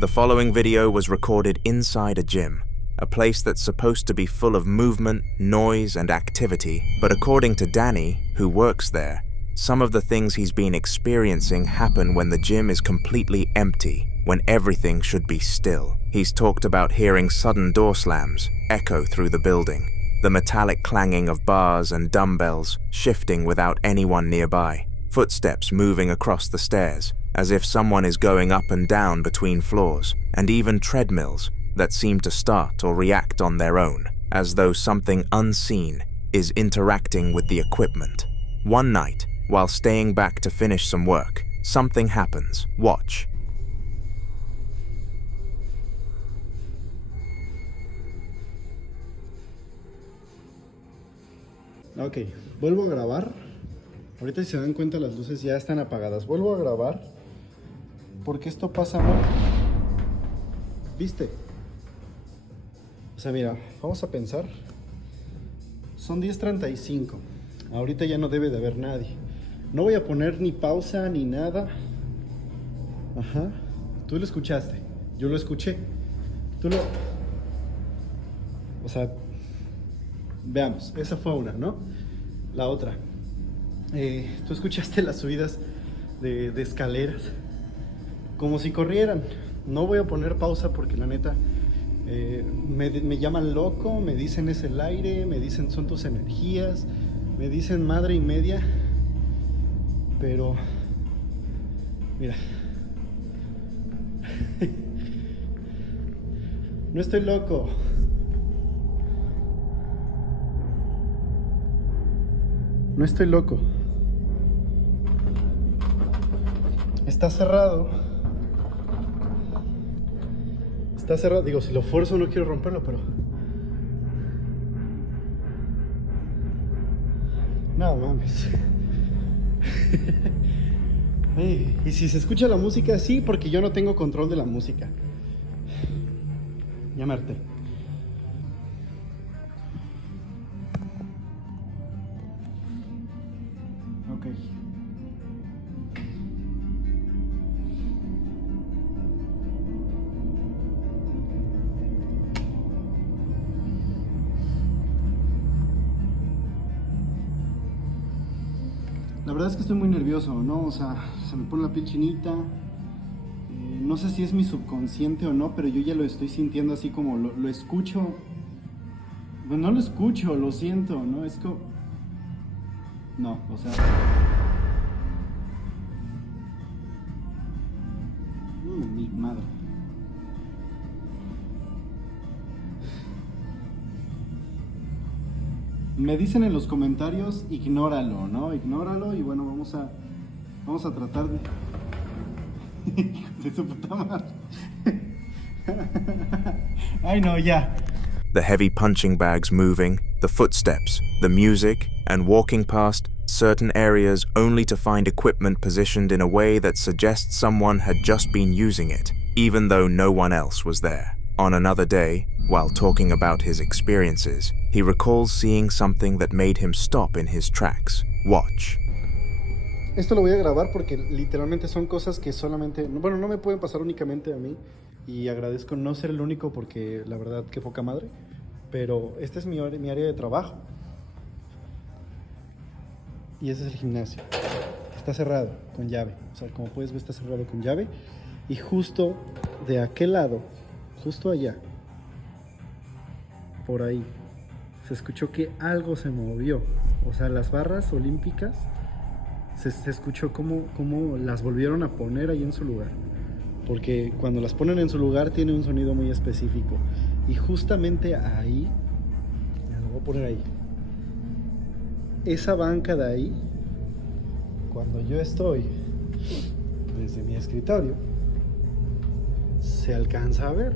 The following video was recorded inside a gym, a place that's supposed to be full of movement, noise, and activity, but according to Danny, who works there, some of the things he's been experiencing happen when the gym is completely empty, when everything should be still. He's talked about hearing sudden door slams echo through the building, the metallic clanging of bars and dumbbells shifting without anyone nearby, footsteps moving across the stairs, as if someone is going up and down between floors, and even treadmills that seem to start or react on their own, as though something unseen is interacting with the equipment. One night, while staying back to finish some work, something happens. Watch. Ok, vuelvo a grabar. Ahorita si se dan cuenta las luces ya están apagadas. Vuelvo a grabar porque esto pasa mal. ¿Viste? O sea, mira, vamos a pensar. Son 10:35. Ahorita ya no debe de haber nadie. No voy a poner ni pausa ni nada. Ajá. Tú lo escuchaste. Yo lo escuché. Tú lo... O sea, veamos. Esa fue una, ¿no? La otra. Tú escuchaste las subidas de escaleras. Como si corrieran. No voy a poner pausa porque la neta... me llaman loco, me dicen es el aire, me dicen son tus energías, me dicen madre y media, pero mira, no estoy loco, no estoy loco, está cerrado. Está cerrado, digo, si lo fuerzo no quiero romperlo, pero... No mames. Y si se escucha la música, sí, porque yo no tengo control de la música. Llamarte. Ok. La verdad es que estoy muy nervioso, ¿no? O sea, se me pone la piel chinita. No sé si es mi subconsciente o no, pero yo ya lo estoy sintiendo así como lo escucho. Bueno, no lo escucho, lo siento, ¿no? Es como... No, o sea... Mi madre. Me dicen en los comentarios, ignóralo, ¿no? Ignóralo y bueno, vamos a tratar de... de su puta madre. Ay, no, ya. The heavy punching bags moving, the footsteps, the music, and walking past certain areas only to find equipment positioned in a way that suggests someone had just been using it, even though no one else was there. On another day, while talking about his experiences, he recalls seeing something that made him stop in his tracks. Watch. Esto lo voy a grabar porque literalmente son cosas que solamente... Bueno, no me pueden pasar únicamente a mí. Y agradezco no ser el único porque la verdad que poca madre. Pero esta es mi área de trabajo. Y ese es el gimnasio. Está cerrado con llave. O sea, como puedes ver está cerrado con llave. Y justo de aquel lado, justo allá, por ahí, se escuchó que algo se movió. O sea, las barras olímpicas se escuchó como las volvieron a poner ahí en su lugar. Porque cuando las ponen en su lugar tiene un sonido muy específico. Y justamente ahí, lo voy a poner ahí, esa banca de ahí, cuando yo estoy desde mi escritorio, se alcanza a ver.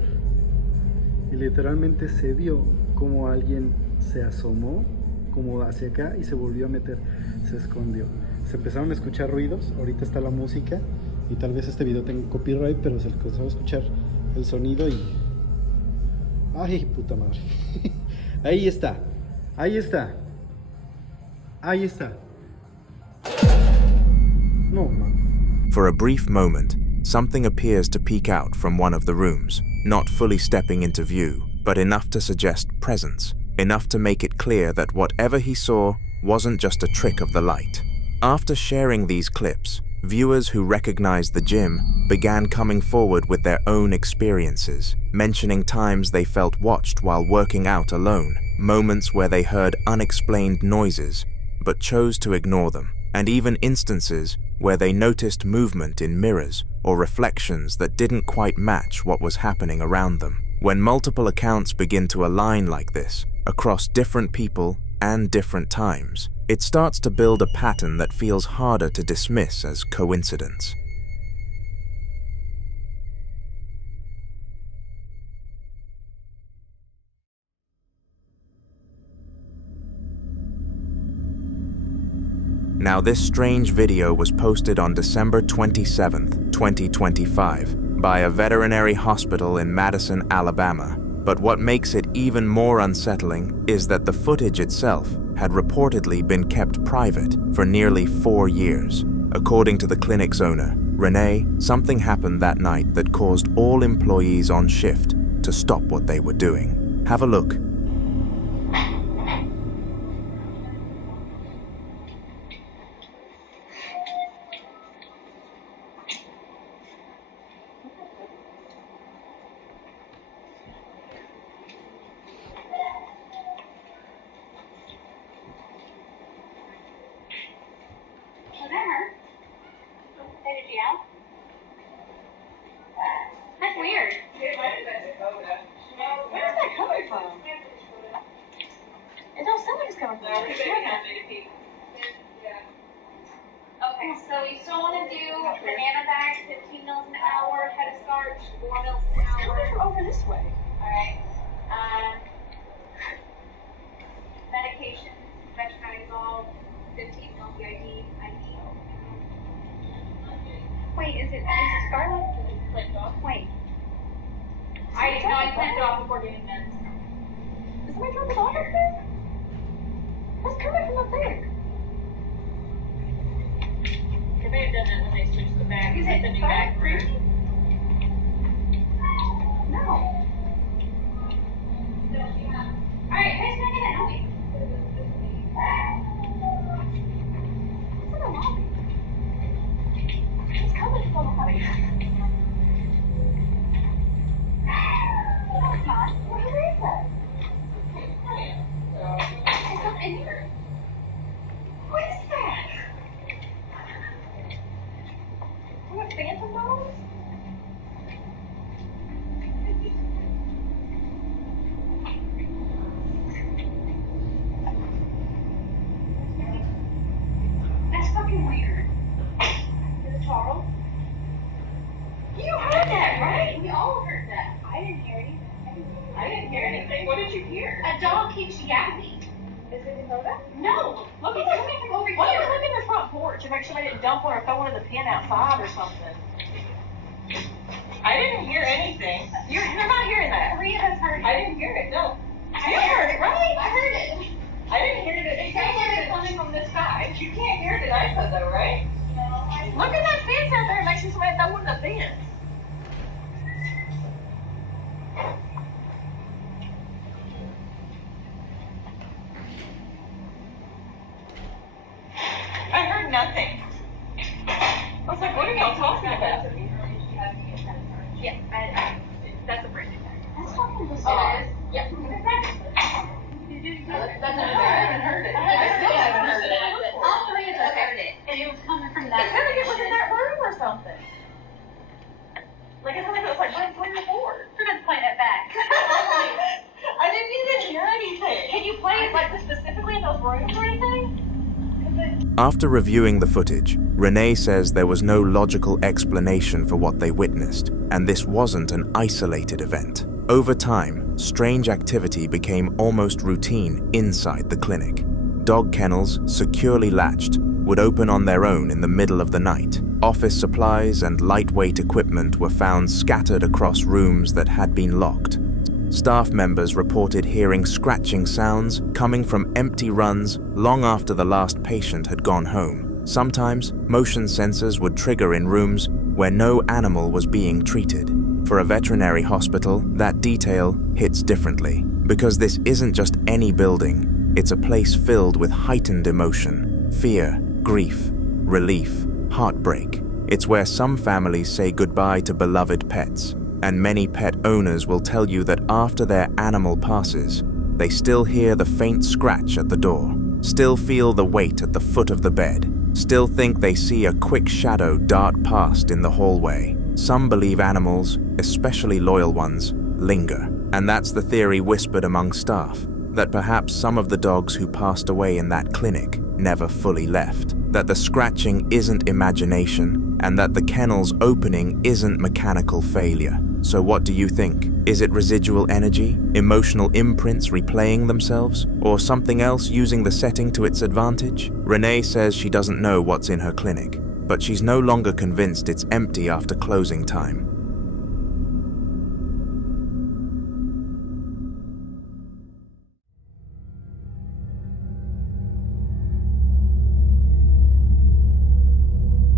Y literalmente se vio como alguien se asomó como hacia acá y se volvió a meter, se escondió. Se empezaron a escuchar ruidos, ahorita está la música y tal vez este video tenga copyright, pero se alcanzó a escuchar el sonido y... ¡ay, puta madre! Ahí está, ahí está, ahí está. No, man. For a brief moment, something appears to peek out from one of the rooms, not fully stepping into view, but enough to suggest presence, enough to make it clear that whatever he saw wasn't just a trick of the light. After sharing these clips, viewers who recognized the gym began coming forward with their own experiences, mentioning times they felt watched while working out alone, moments where they heard unexplained noises but chose to ignore them, and even instances where they noticed movement in mirrors or reflections that didn't quite match what was happening around them. When multiple accounts begin to align like this, across different people and different times, it starts to build a pattern that feels harder to dismiss as coincidence. Now, this strange video was posted on December 27th, 2025, by a veterinary hospital in Madison, Alabama. But what makes it even more unsettling is that the footage itself had reportedly been kept private for nearly 4 years. According to the clinic's owner, Renee, something happened that night that caused all employees on shift to stop what they were doing. Have a look. That's weird. Where is that coming from? It don't sound like it's coming from. Okay, so you still want to do banana bag, 15 mils an hour, head of starch, 4 mils an hour. It's coming from over this way. Alright. Medication, veterinary, 15 mils BID, Wait, is it Scarlet? Clipped off. Wait. I clipped it off before doing this. Is somebody trying to dog up there? What's coming from up there? They may have done that when they switched the bag. Is it the new bag through? No. Alright, who's making that noise? What's in the lobby? It's coming from the lobby. No, it's not. Where is that? It's not in here. What is that? What, phantom dolls? That's fucking weird. Is it Charles? You heard that, right? We all heard that. I didn't hear anything. I didn't hear anything. What did you hear? A dog keeps yapping. Is it Dakota? No. Look at this. Over here. Look at the front porch to make sure they didn't dump one or throw one in the pen outside or something. I didn't hear anything. You're not hearing that. 3 of us heard it. I didn't hear it. No. You heard it, right? I heard it. I didn't hear it. It sounds like it's coming from this side. You can't hear it at ISO though, right? No. Look at that fence out there. Make sure somebody throw one in the fence. I heard nothing. I was like, what are y'all talking about? Yeah, that's a brand new bag. That's fucking bizarre. It is? Yeah. That's I haven't heard it. I still haven't heard it. All 3 of us heard it. And it was coming from that. It sounded like it was in that room or something. Like it sounded like it was like right from your board. We're going to play that back. I didn't even hear anything. Can you play it like specifically in those rooms or anything? After reviewing the footage, Renee says there was no logical explanation for what they witnessed, and this wasn't an isolated event. Over time, strange activity became almost routine inside the clinic. Dog kennels, securely latched, would open on their own in the middle of the night. Office supplies and lightweight equipment were found scattered across rooms that had been locked. Staff members reported hearing scratching sounds coming from empty runs long after the last patient had gone home. Sometimes, motion sensors would trigger in rooms where no animal was being treated. For a veterinary hospital, that detail hits differently, because this isn't just any building, it's a place filled with heightened emotion, fear, grief, relief, heartbreak. It's where some families say goodbye to beloved pets, and many pet owners will tell you that after their animal passes, they still hear the faint scratch at the door, still feel the weight at the foot of the bed, still think they see a quick shadow dart past in the hallway. Some believe animals, especially loyal ones, linger. And that's the theory whispered among staff, that perhaps some of the dogs who passed away in that clinic never fully left, that the scratching isn't imagination, and that the kennel's opening isn't mechanical failure. So what do you think? Is it residual energy, emotional imprints replaying themselves, or something else using the setting to its advantage? Renee says she doesn't know what's in her clinic, but she's no longer convinced it's empty after closing time.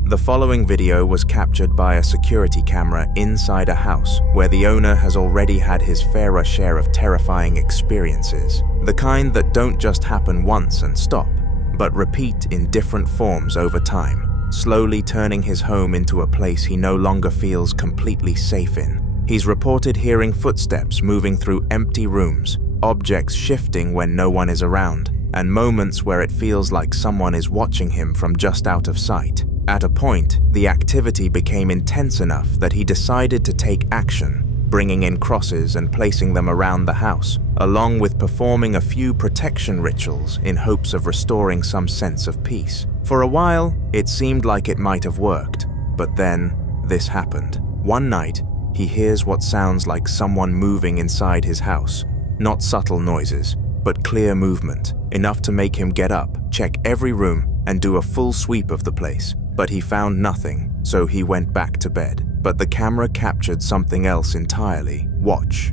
The following video was captured by a security camera inside a house where the owner has already had his fairer share of terrifying experiences. The kind that don't just happen once and stop, but repeat in different forms over time, slowly turning his home into a place he no longer feels completely safe in. He's reported hearing footsteps moving through empty rooms, objects shifting when no one is around, and moments where it feels like someone is watching him from just out of sight. At a point, the activity became intense enough that he decided to take action, bringing in crosses and placing them around the house, along with performing a few protection rituals in hopes of restoring some sense of peace. For a while, it seemed like it might have worked, but then this happened. One night, he hears what sounds like someone moving inside his house. Not subtle noises, but clear movement, enough to make him get up, check every room, and do a full sweep of the place. But he found nothing, so he went back to bed. But the camera captured something else entirely. Watch.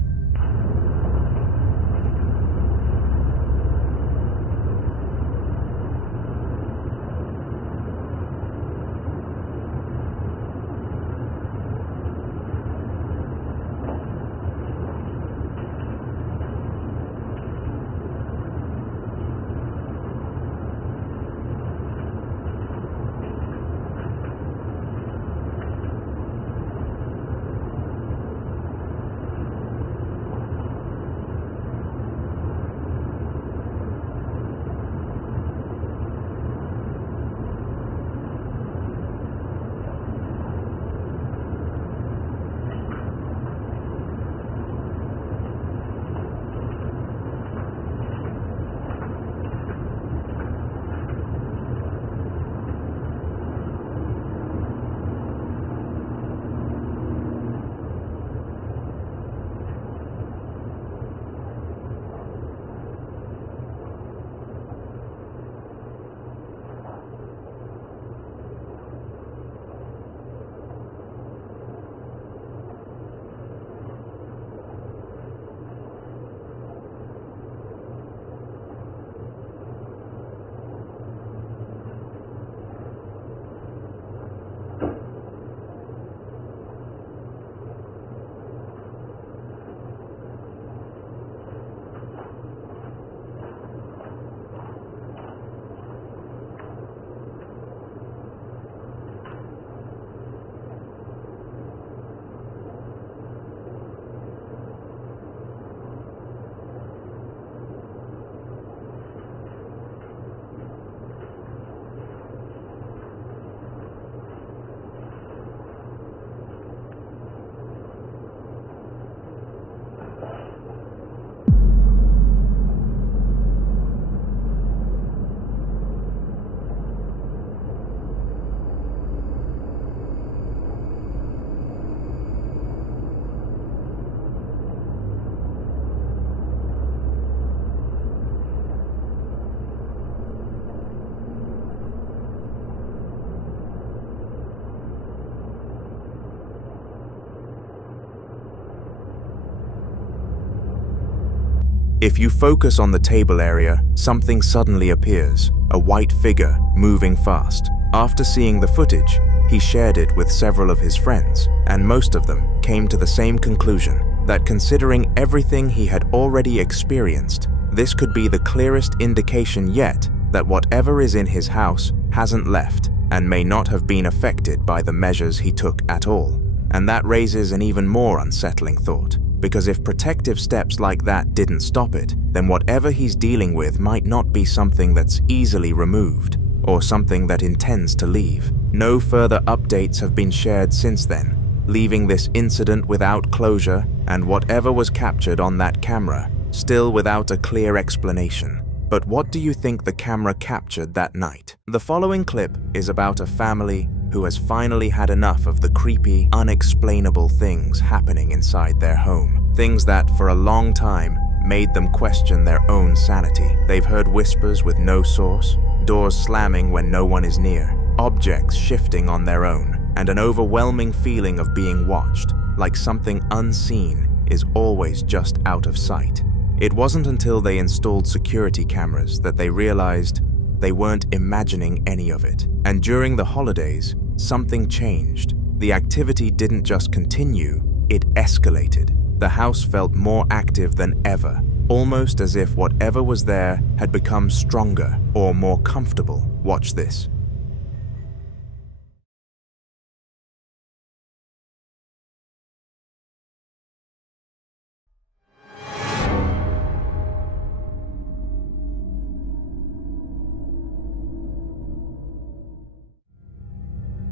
If you focus on the table area, something suddenly appears, a white figure moving fast. After seeing the footage, he shared it with several of his friends, and most of them came to the same conclusion, that considering everything he had already experienced, this could be the clearest indication yet that whatever is in his house hasn't left and may not have been affected by the measures he took at all. And that raises an even more unsettling thought, because if protective steps like that didn't stop it, then whatever he's dealing with might not be something that's easily removed, or something that intends to leave. No further updates have been shared since then, leaving this incident without closure and whatever was captured on that camera still without a clear explanation. But what do you think the camera captured that night? The following clip is about a family who has finally had enough of the creepy, unexplainable things happening inside their home. Things that, for a long time, made them question their own sanity. They've heard whispers with no source, doors slamming when no one is near, objects shifting on their own, and an overwhelming feeling of being watched, like something unseen is always just out of sight. It wasn't until they installed security cameras that they realized they weren't imagining any of it. And during the holidays, something changed. The activity didn't just continue, it escalated. The house felt more active than ever, almost as if whatever was there had become stronger or more comfortable. Watch this.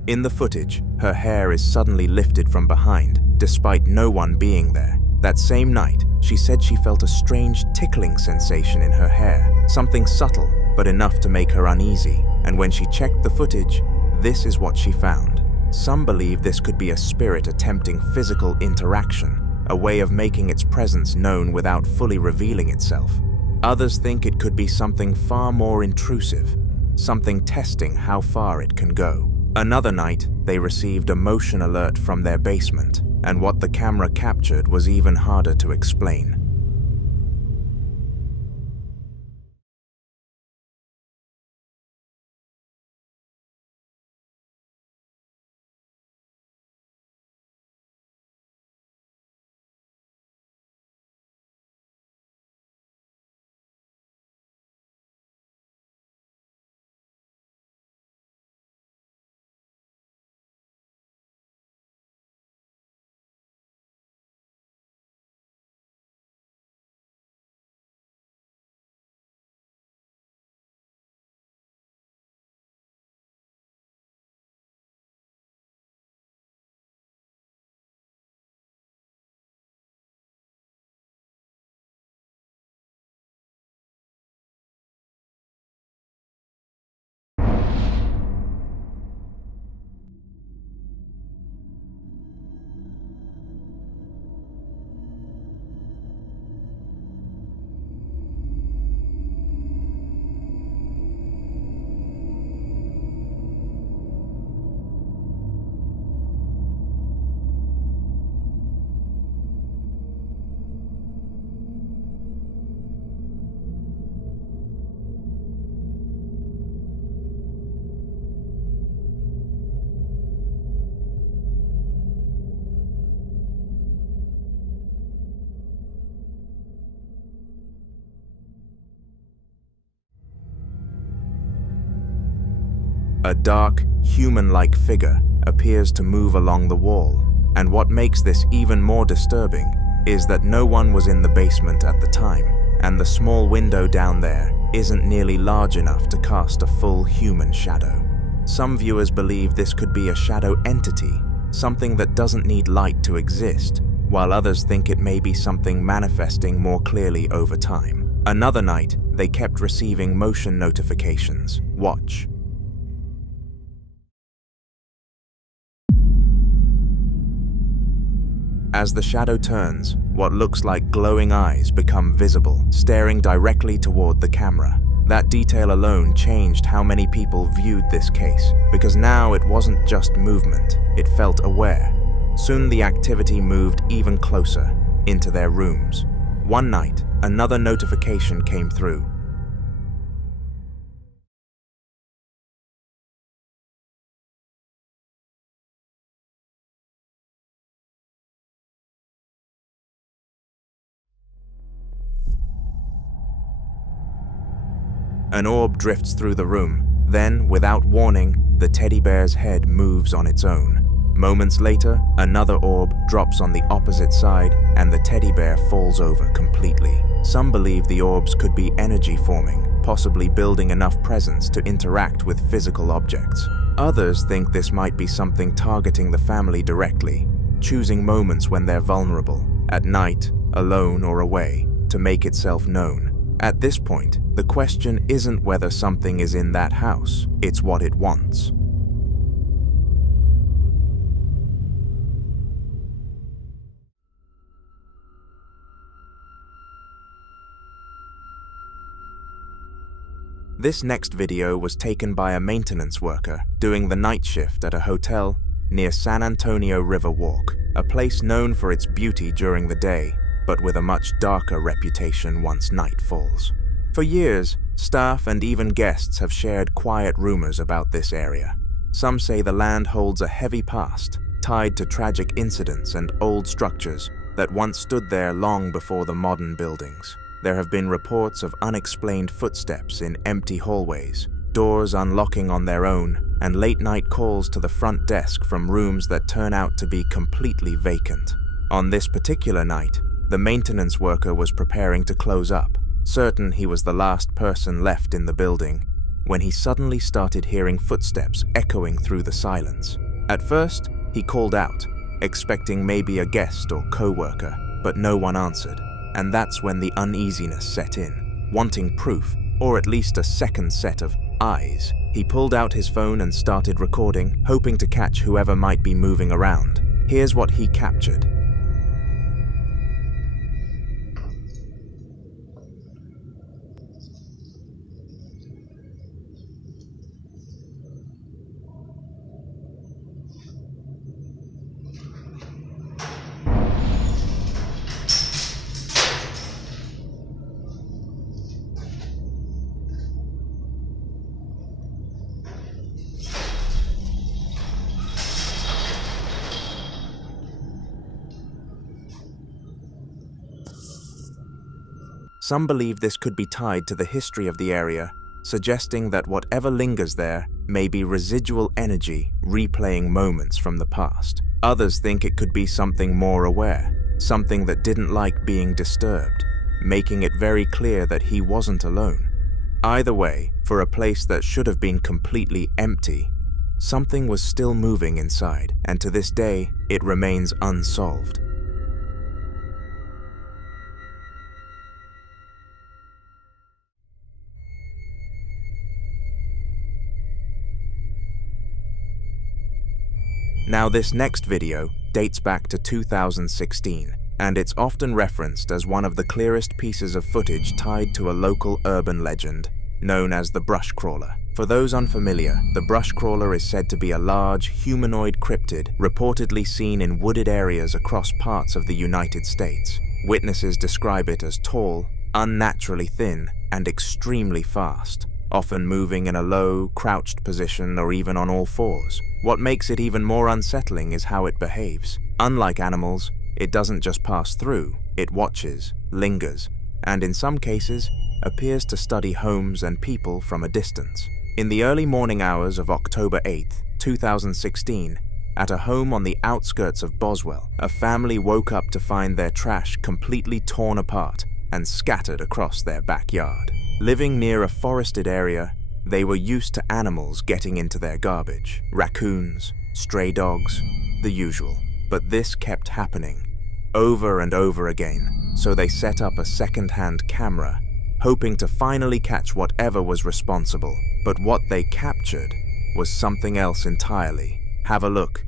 In the footage, her hair is suddenly lifted from behind, despite no one being there. That same night, she said she felt a strange tickling sensation in her hair, something subtle, but enough to make her uneasy. And when she checked the footage, this is what she found. Some believe this could be a spirit attempting physical interaction, a way of making its presence known without fully revealing itself. Others think it could be something far more intrusive, something testing how far it can go. Another night, they received a motion alert from their basement, and what the camera captured was even harder to explain. A dark, human-like figure appears to move along the wall, and what makes this even more disturbing is that no one was in the basement at the time, and the small window down there isn't nearly large enough to cast a full human shadow. Some viewers believe this could be a shadow entity, something that doesn't need light to exist, while others think it may be something manifesting more clearly over time. Another night, they kept receiving motion notifications. Watch. As the shadow turns, what looks like glowing eyes become visible, staring directly toward the camera. That detail alone changed how many people viewed this case, because now it wasn't just movement, it felt aware. Soon the activity moved even closer, into their rooms. One night, another notification came through. An orb drifts through the room. Then, without warning, the teddy bear's head moves on its own. Moments later, another orb drops on the opposite side, and the teddy bear falls over completely. Some believe the orbs could be energy forming, possibly building enough presence to interact with physical objects. Others think this might be something targeting the family directly, choosing moments when they're vulnerable, at night, alone or away, to make itself known. At this point, the question isn't whether something is in that house, it's what it wants. This next video was taken by a maintenance worker doing the night shift at a hotel near San Antonio River Walk, a place known for its beauty during the day, but with a much darker reputation once night falls. For years, staff and even guests have shared quiet rumors about this area. Some say the land holds a heavy past, tied to tragic incidents and old structures that once stood there long before the modern buildings. There have been reports of unexplained footsteps in empty hallways, doors unlocking on their own, and late-night calls to the front desk from rooms that turn out to be completely vacant. On this particular night, the maintenance worker was preparing to close up, certain he was the last person left in the building, when he suddenly started hearing footsteps echoing through the silence. At first, he called out, expecting maybe a guest or co-worker, but no one answered, and that's when the uneasiness set in. Wanting proof, or at least a second set of eyes, he pulled out his phone and started recording, hoping to catch whoever might be moving around. Here's what he captured. Some believe this could be tied to the history of the area, suggesting that whatever lingers there may be residual energy replaying moments from the past. Others think it could be something more aware, something that didn't like being disturbed, making it very clear that he wasn't alone. Either way, for a place that should have been completely empty, something was still moving inside, and to this day, it remains unsolved. Now, this next video dates back to 2016, and it's often referenced as one of the clearest pieces of footage tied to a local urban legend known as the brush crawler. For those unfamiliar, the brush crawler is said to be a large, humanoid cryptid reportedly seen in wooded areas across parts of the United States. Witnesses describe it as tall, unnaturally thin, and extremely fast, often moving in a low, crouched position or even on all fours. What makes it even more unsettling is how it behaves. Unlike animals, it doesn't just pass through, it watches, lingers, and in some cases, appears to study homes and people from a distance. In the early morning hours of October 8, 2016, at a home on the outskirts of Boswell, a family woke up to find their trash completely torn apart and scattered across their backyard. Living near a forested area, they were used to animals getting into their garbage. Raccoons, stray dogs, the usual. But this kept happening, over and over again, so they set up a second-hand camera, hoping to finally catch whatever was responsible. But what they captured was something else entirely. Have a look.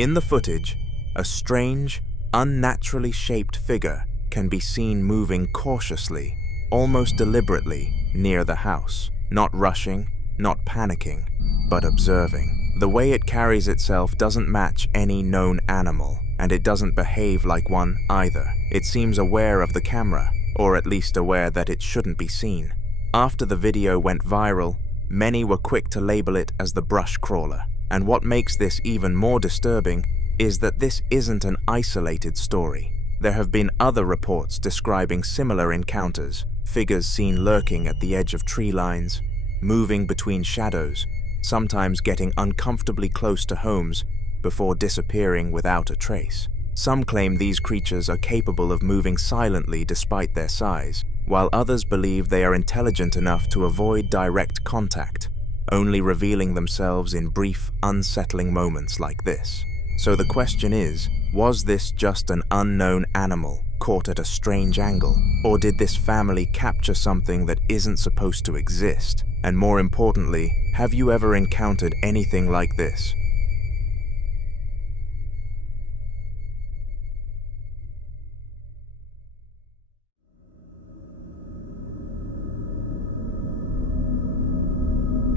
In the footage, a strange, unnaturally shaped figure can be seen moving cautiously, almost deliberately, near the house. Not rushing, not panicking, but observing. The way it carries itself doesn't match any known animal, and it doesn't behave like one either. It seems aware of the camera, or at least aware that it shouldn't be seen. After the video went viral, many were quick to label it as the brush crawler. And what makes this even more disturbing is that this isn't an isolated story. There have been other reports describing similar encounters, figures seen lurking at the edge of tree lines, moving between shadows, sometimes getting uncomfortably close to homes before disappearing without a trace. Some claim these creatures are capable of moving silently despite their size, while others believe they are intelligent enough to avoid direct contact, only revealing themselves in brief, unsettling moments like this. So the question is, was this just an unknown animal caught at a strange angle? Or did this family capture something that isn't supposed to exist? And more importantly, have you ever encountered anything like this?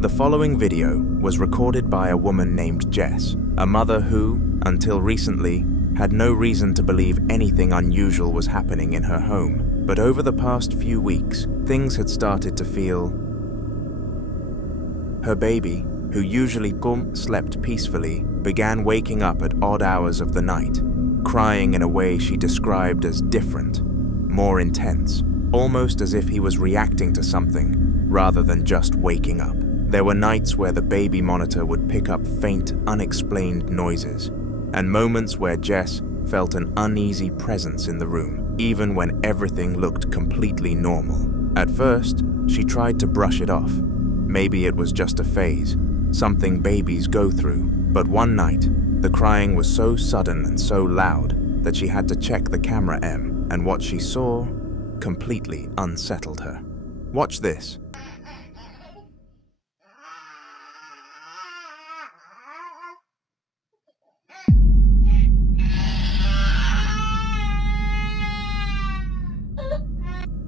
The following video was recorded by a woman named Jess, a mother who, until recently, had no reason to believe anything unusual was happening in her home. But over the past few weeks, things had started to feel... Her baby, who usually slept peacefully, began waking up at odd hours of the night, crying in a way she described as different, more intense, almost as if he was reacting to something, rather than just waking up. There were nights where the baby monitor would pick up faint, unexplained noises, and moments where Jess felt an uneasy presence in the room, even when everything looked completely normal. At first, she tried to brush it off. Maybe it was just a phase, something babies go through. But one night, the crying was so sudden and so loud that she had to check the camera and what she saw completely unsettled her. Watch this.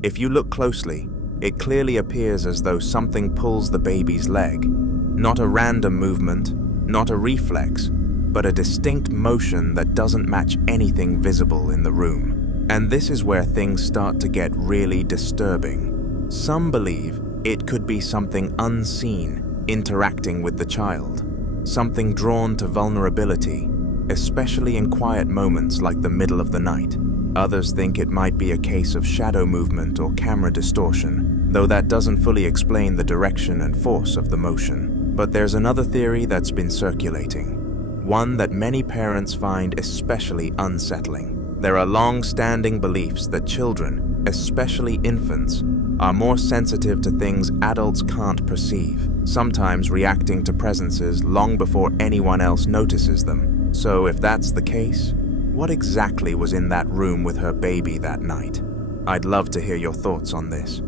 If you look closely, it clearly appears as though something pulls the baby's leg. Not a random movement, not a reflex, but a distinct motion that doesn't match anything visible in the room. And this is where things start to get really disturbing. Some believe it could be something unseen interacting with the child, something drawn to vulnerability, especially in quiet moments like the middle of the night. Others think it might be a case of shadow movement or camera distortion, though that doesn't fully explain the direction and force of the motion. But there's another theory that's been circulating, one that many parents find especially unsettling. There are long-standing beliefs that children, especially infants, are more sensitive to things adults can't perceive, sometimes reacting to presences long before anyone else notices them. So if that's the case, what exactly was in that room with her baby that night? I'd love to hear your thoughts on this.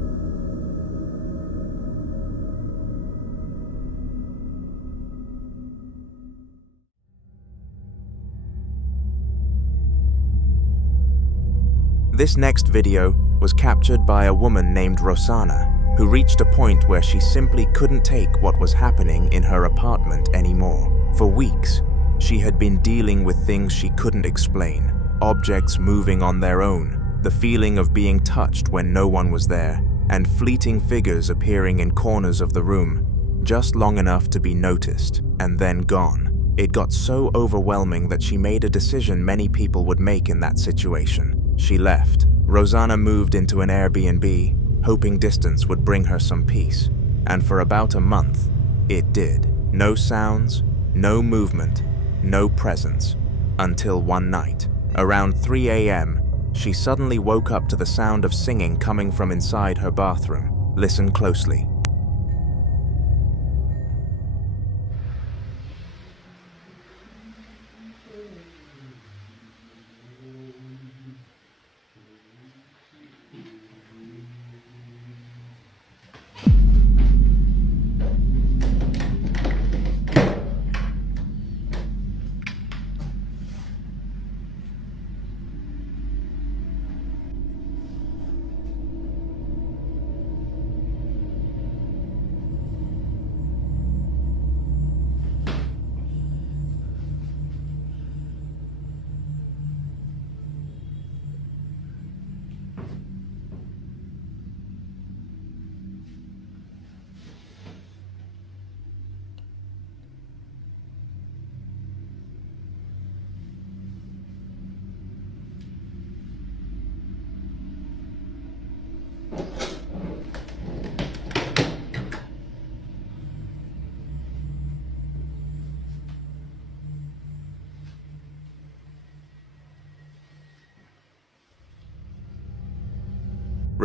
This next video was captured by a woman named Rosanna, who reached a point where she simply couldn't take what was happening in her apartment anymore. For weeks, she had been dealing with things she couldn't explain, objects moving on their own, the feeling of being touched when no one was there, and fleeting figures appearing in corners of the room, just long enough to be noticed, and then gone. It got so overwhelming that she made a decision many people would make in that situation. She left. Rosanna moved into an Airbnb, hoping distance would bring her some peace. And for about a month, it did. No sounds, no movement, no presence, until one night. Around 3 a.m., she suddenly woke up to the sound of singing coming from inside her bathroom. Listen closely.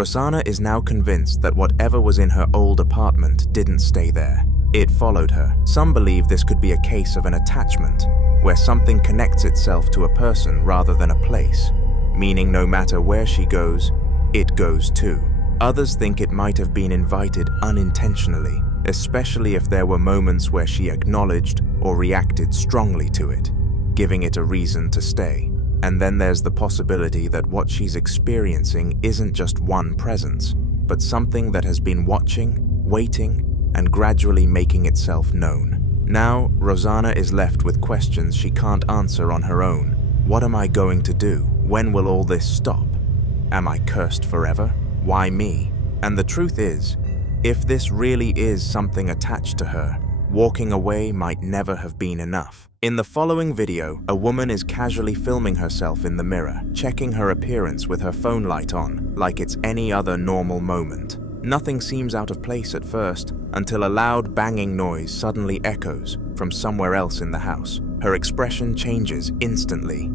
Rosanna is now convinced that whatever was in her old apartment didn't stay there. It followed her. Some believe this could be a case of an attachment, where something connects itself to a person rather than a place, meaning no matter where she goes, it goes too. Others think it might have been invited unintentionally, especially if there were moments where she acknowledged or reacted strongly to it, giving it a reason to stay. And then there's the possibility that what she's experiencing isn't just one presence, but something that has been watching, waiting, and gradually making itself known. Now, Rosanna is left with questions she can't answer on her own. What am I going to do? When will all this stop? Am I cursed forever? Why me? And the truth is, if this really is something attached to her, walking away might never have been enough. In the following video, a woman is casually filming herself in the mirror, checking her appearance with her phone light on, like it's any other normal moment. Nothing seems out of place at first, until a loud banging noise suddenly echoes from somewhere else in the house. Her expression changes instantly.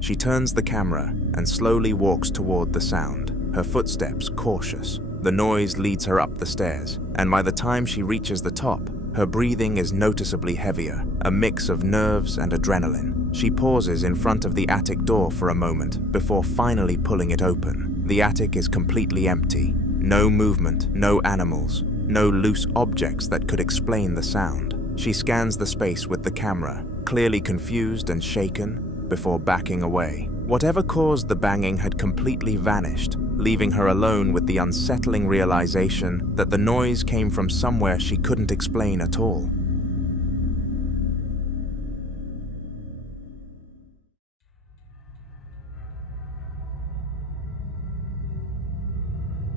She turns the camera and slowly walks toward the sound, her footsteps cautious. The noise leads her up the stairs, and by the time she reaches the top, her breathing is noticeably heavier, a mix of nerves and adrenaline. She pauses in front of the attic door for a moment before finally pulling it open. The attic is completely empty. No movement, no animals, no loose objects that could explain the sound. She scans the space with the camera, clearly confused and shaken, before backing away. Whatever caused the banging had completely vanished, leaving her alone with the unsettling realization that the noise came from somewhere she couldn't explain at all.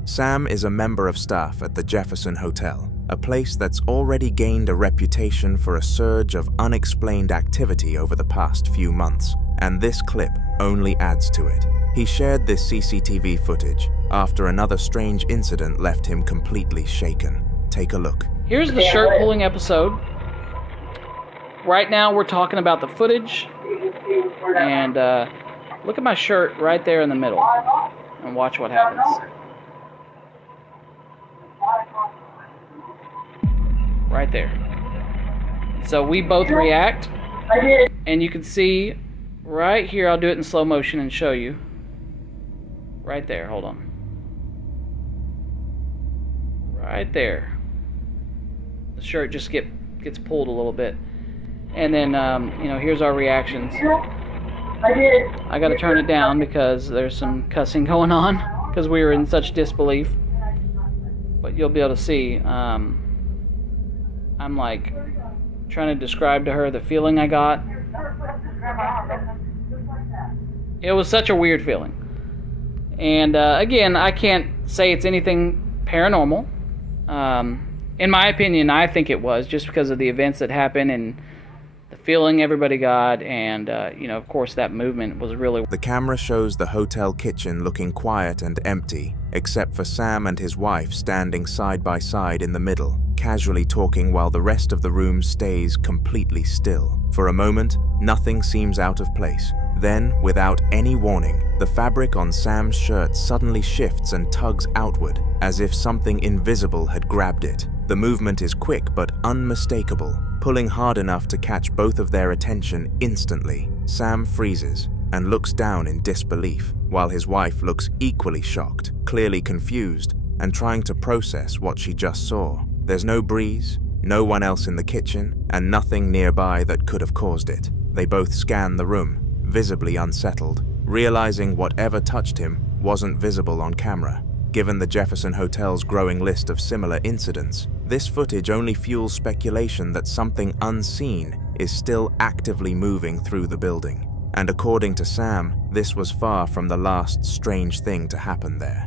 Sam is a member of staff at the Jefferson Hotel, a place that's already gained a reputation for a surge of unexplained activity over the past few months, and this clip only adds to it. He shared this CCTV footage after another strange incident left him completely shaken. Take a look. Here's the shirt pulling episode. Right now we're talking about the footage, and look at my shirt right there in the middle, and watch what happens. Right there. So we both react, and you can see right here, I'll do it in slow motion and show you. Right there, hold on. Right there. The shirt just gets pulled a little bit. And then, here's our reactions. I gotta turn it down because there's some cussing going on, because we were in such disbelief. But you'll be able to see, I'm like trying to describe to her the feeling I got. It was such a weird feeling. And again, I can't say it's anything paranormal. In my opinion, I think it was, just because of the events that happened and the feeling everybody got, and of course that movement was really... The camera shows the hotel kitchen looking quiet and empty, except for Sam and his wife standing side by side in the middle, casually talking while the rest of the room stays completely still. For a moment, nothing seems out of place. Then, without any warning, the fabric on Sam's shirt suddenly shifts and tugs outward, as if something invisible had grabbed it. The movement is quick but unmistakable, pulling hard enough to catch both of their attention instantly. Sam freezes and looks down in disbelief, while his wife looks equally shocked, clearly confused, and trying to process what she just saw. There's no breeze, no one else in the kitchen, and nothing nearby that could have caused it. They both scan the room, visibly unsettled, realizing whatever touched him wasn't visible on camera. Given the Jefferson Hotel's growing list of similar incidents, this footage only fuels speculation that something unseen is still actively moving through the building. And according to Sam, this was far from the last strange thing to happen there.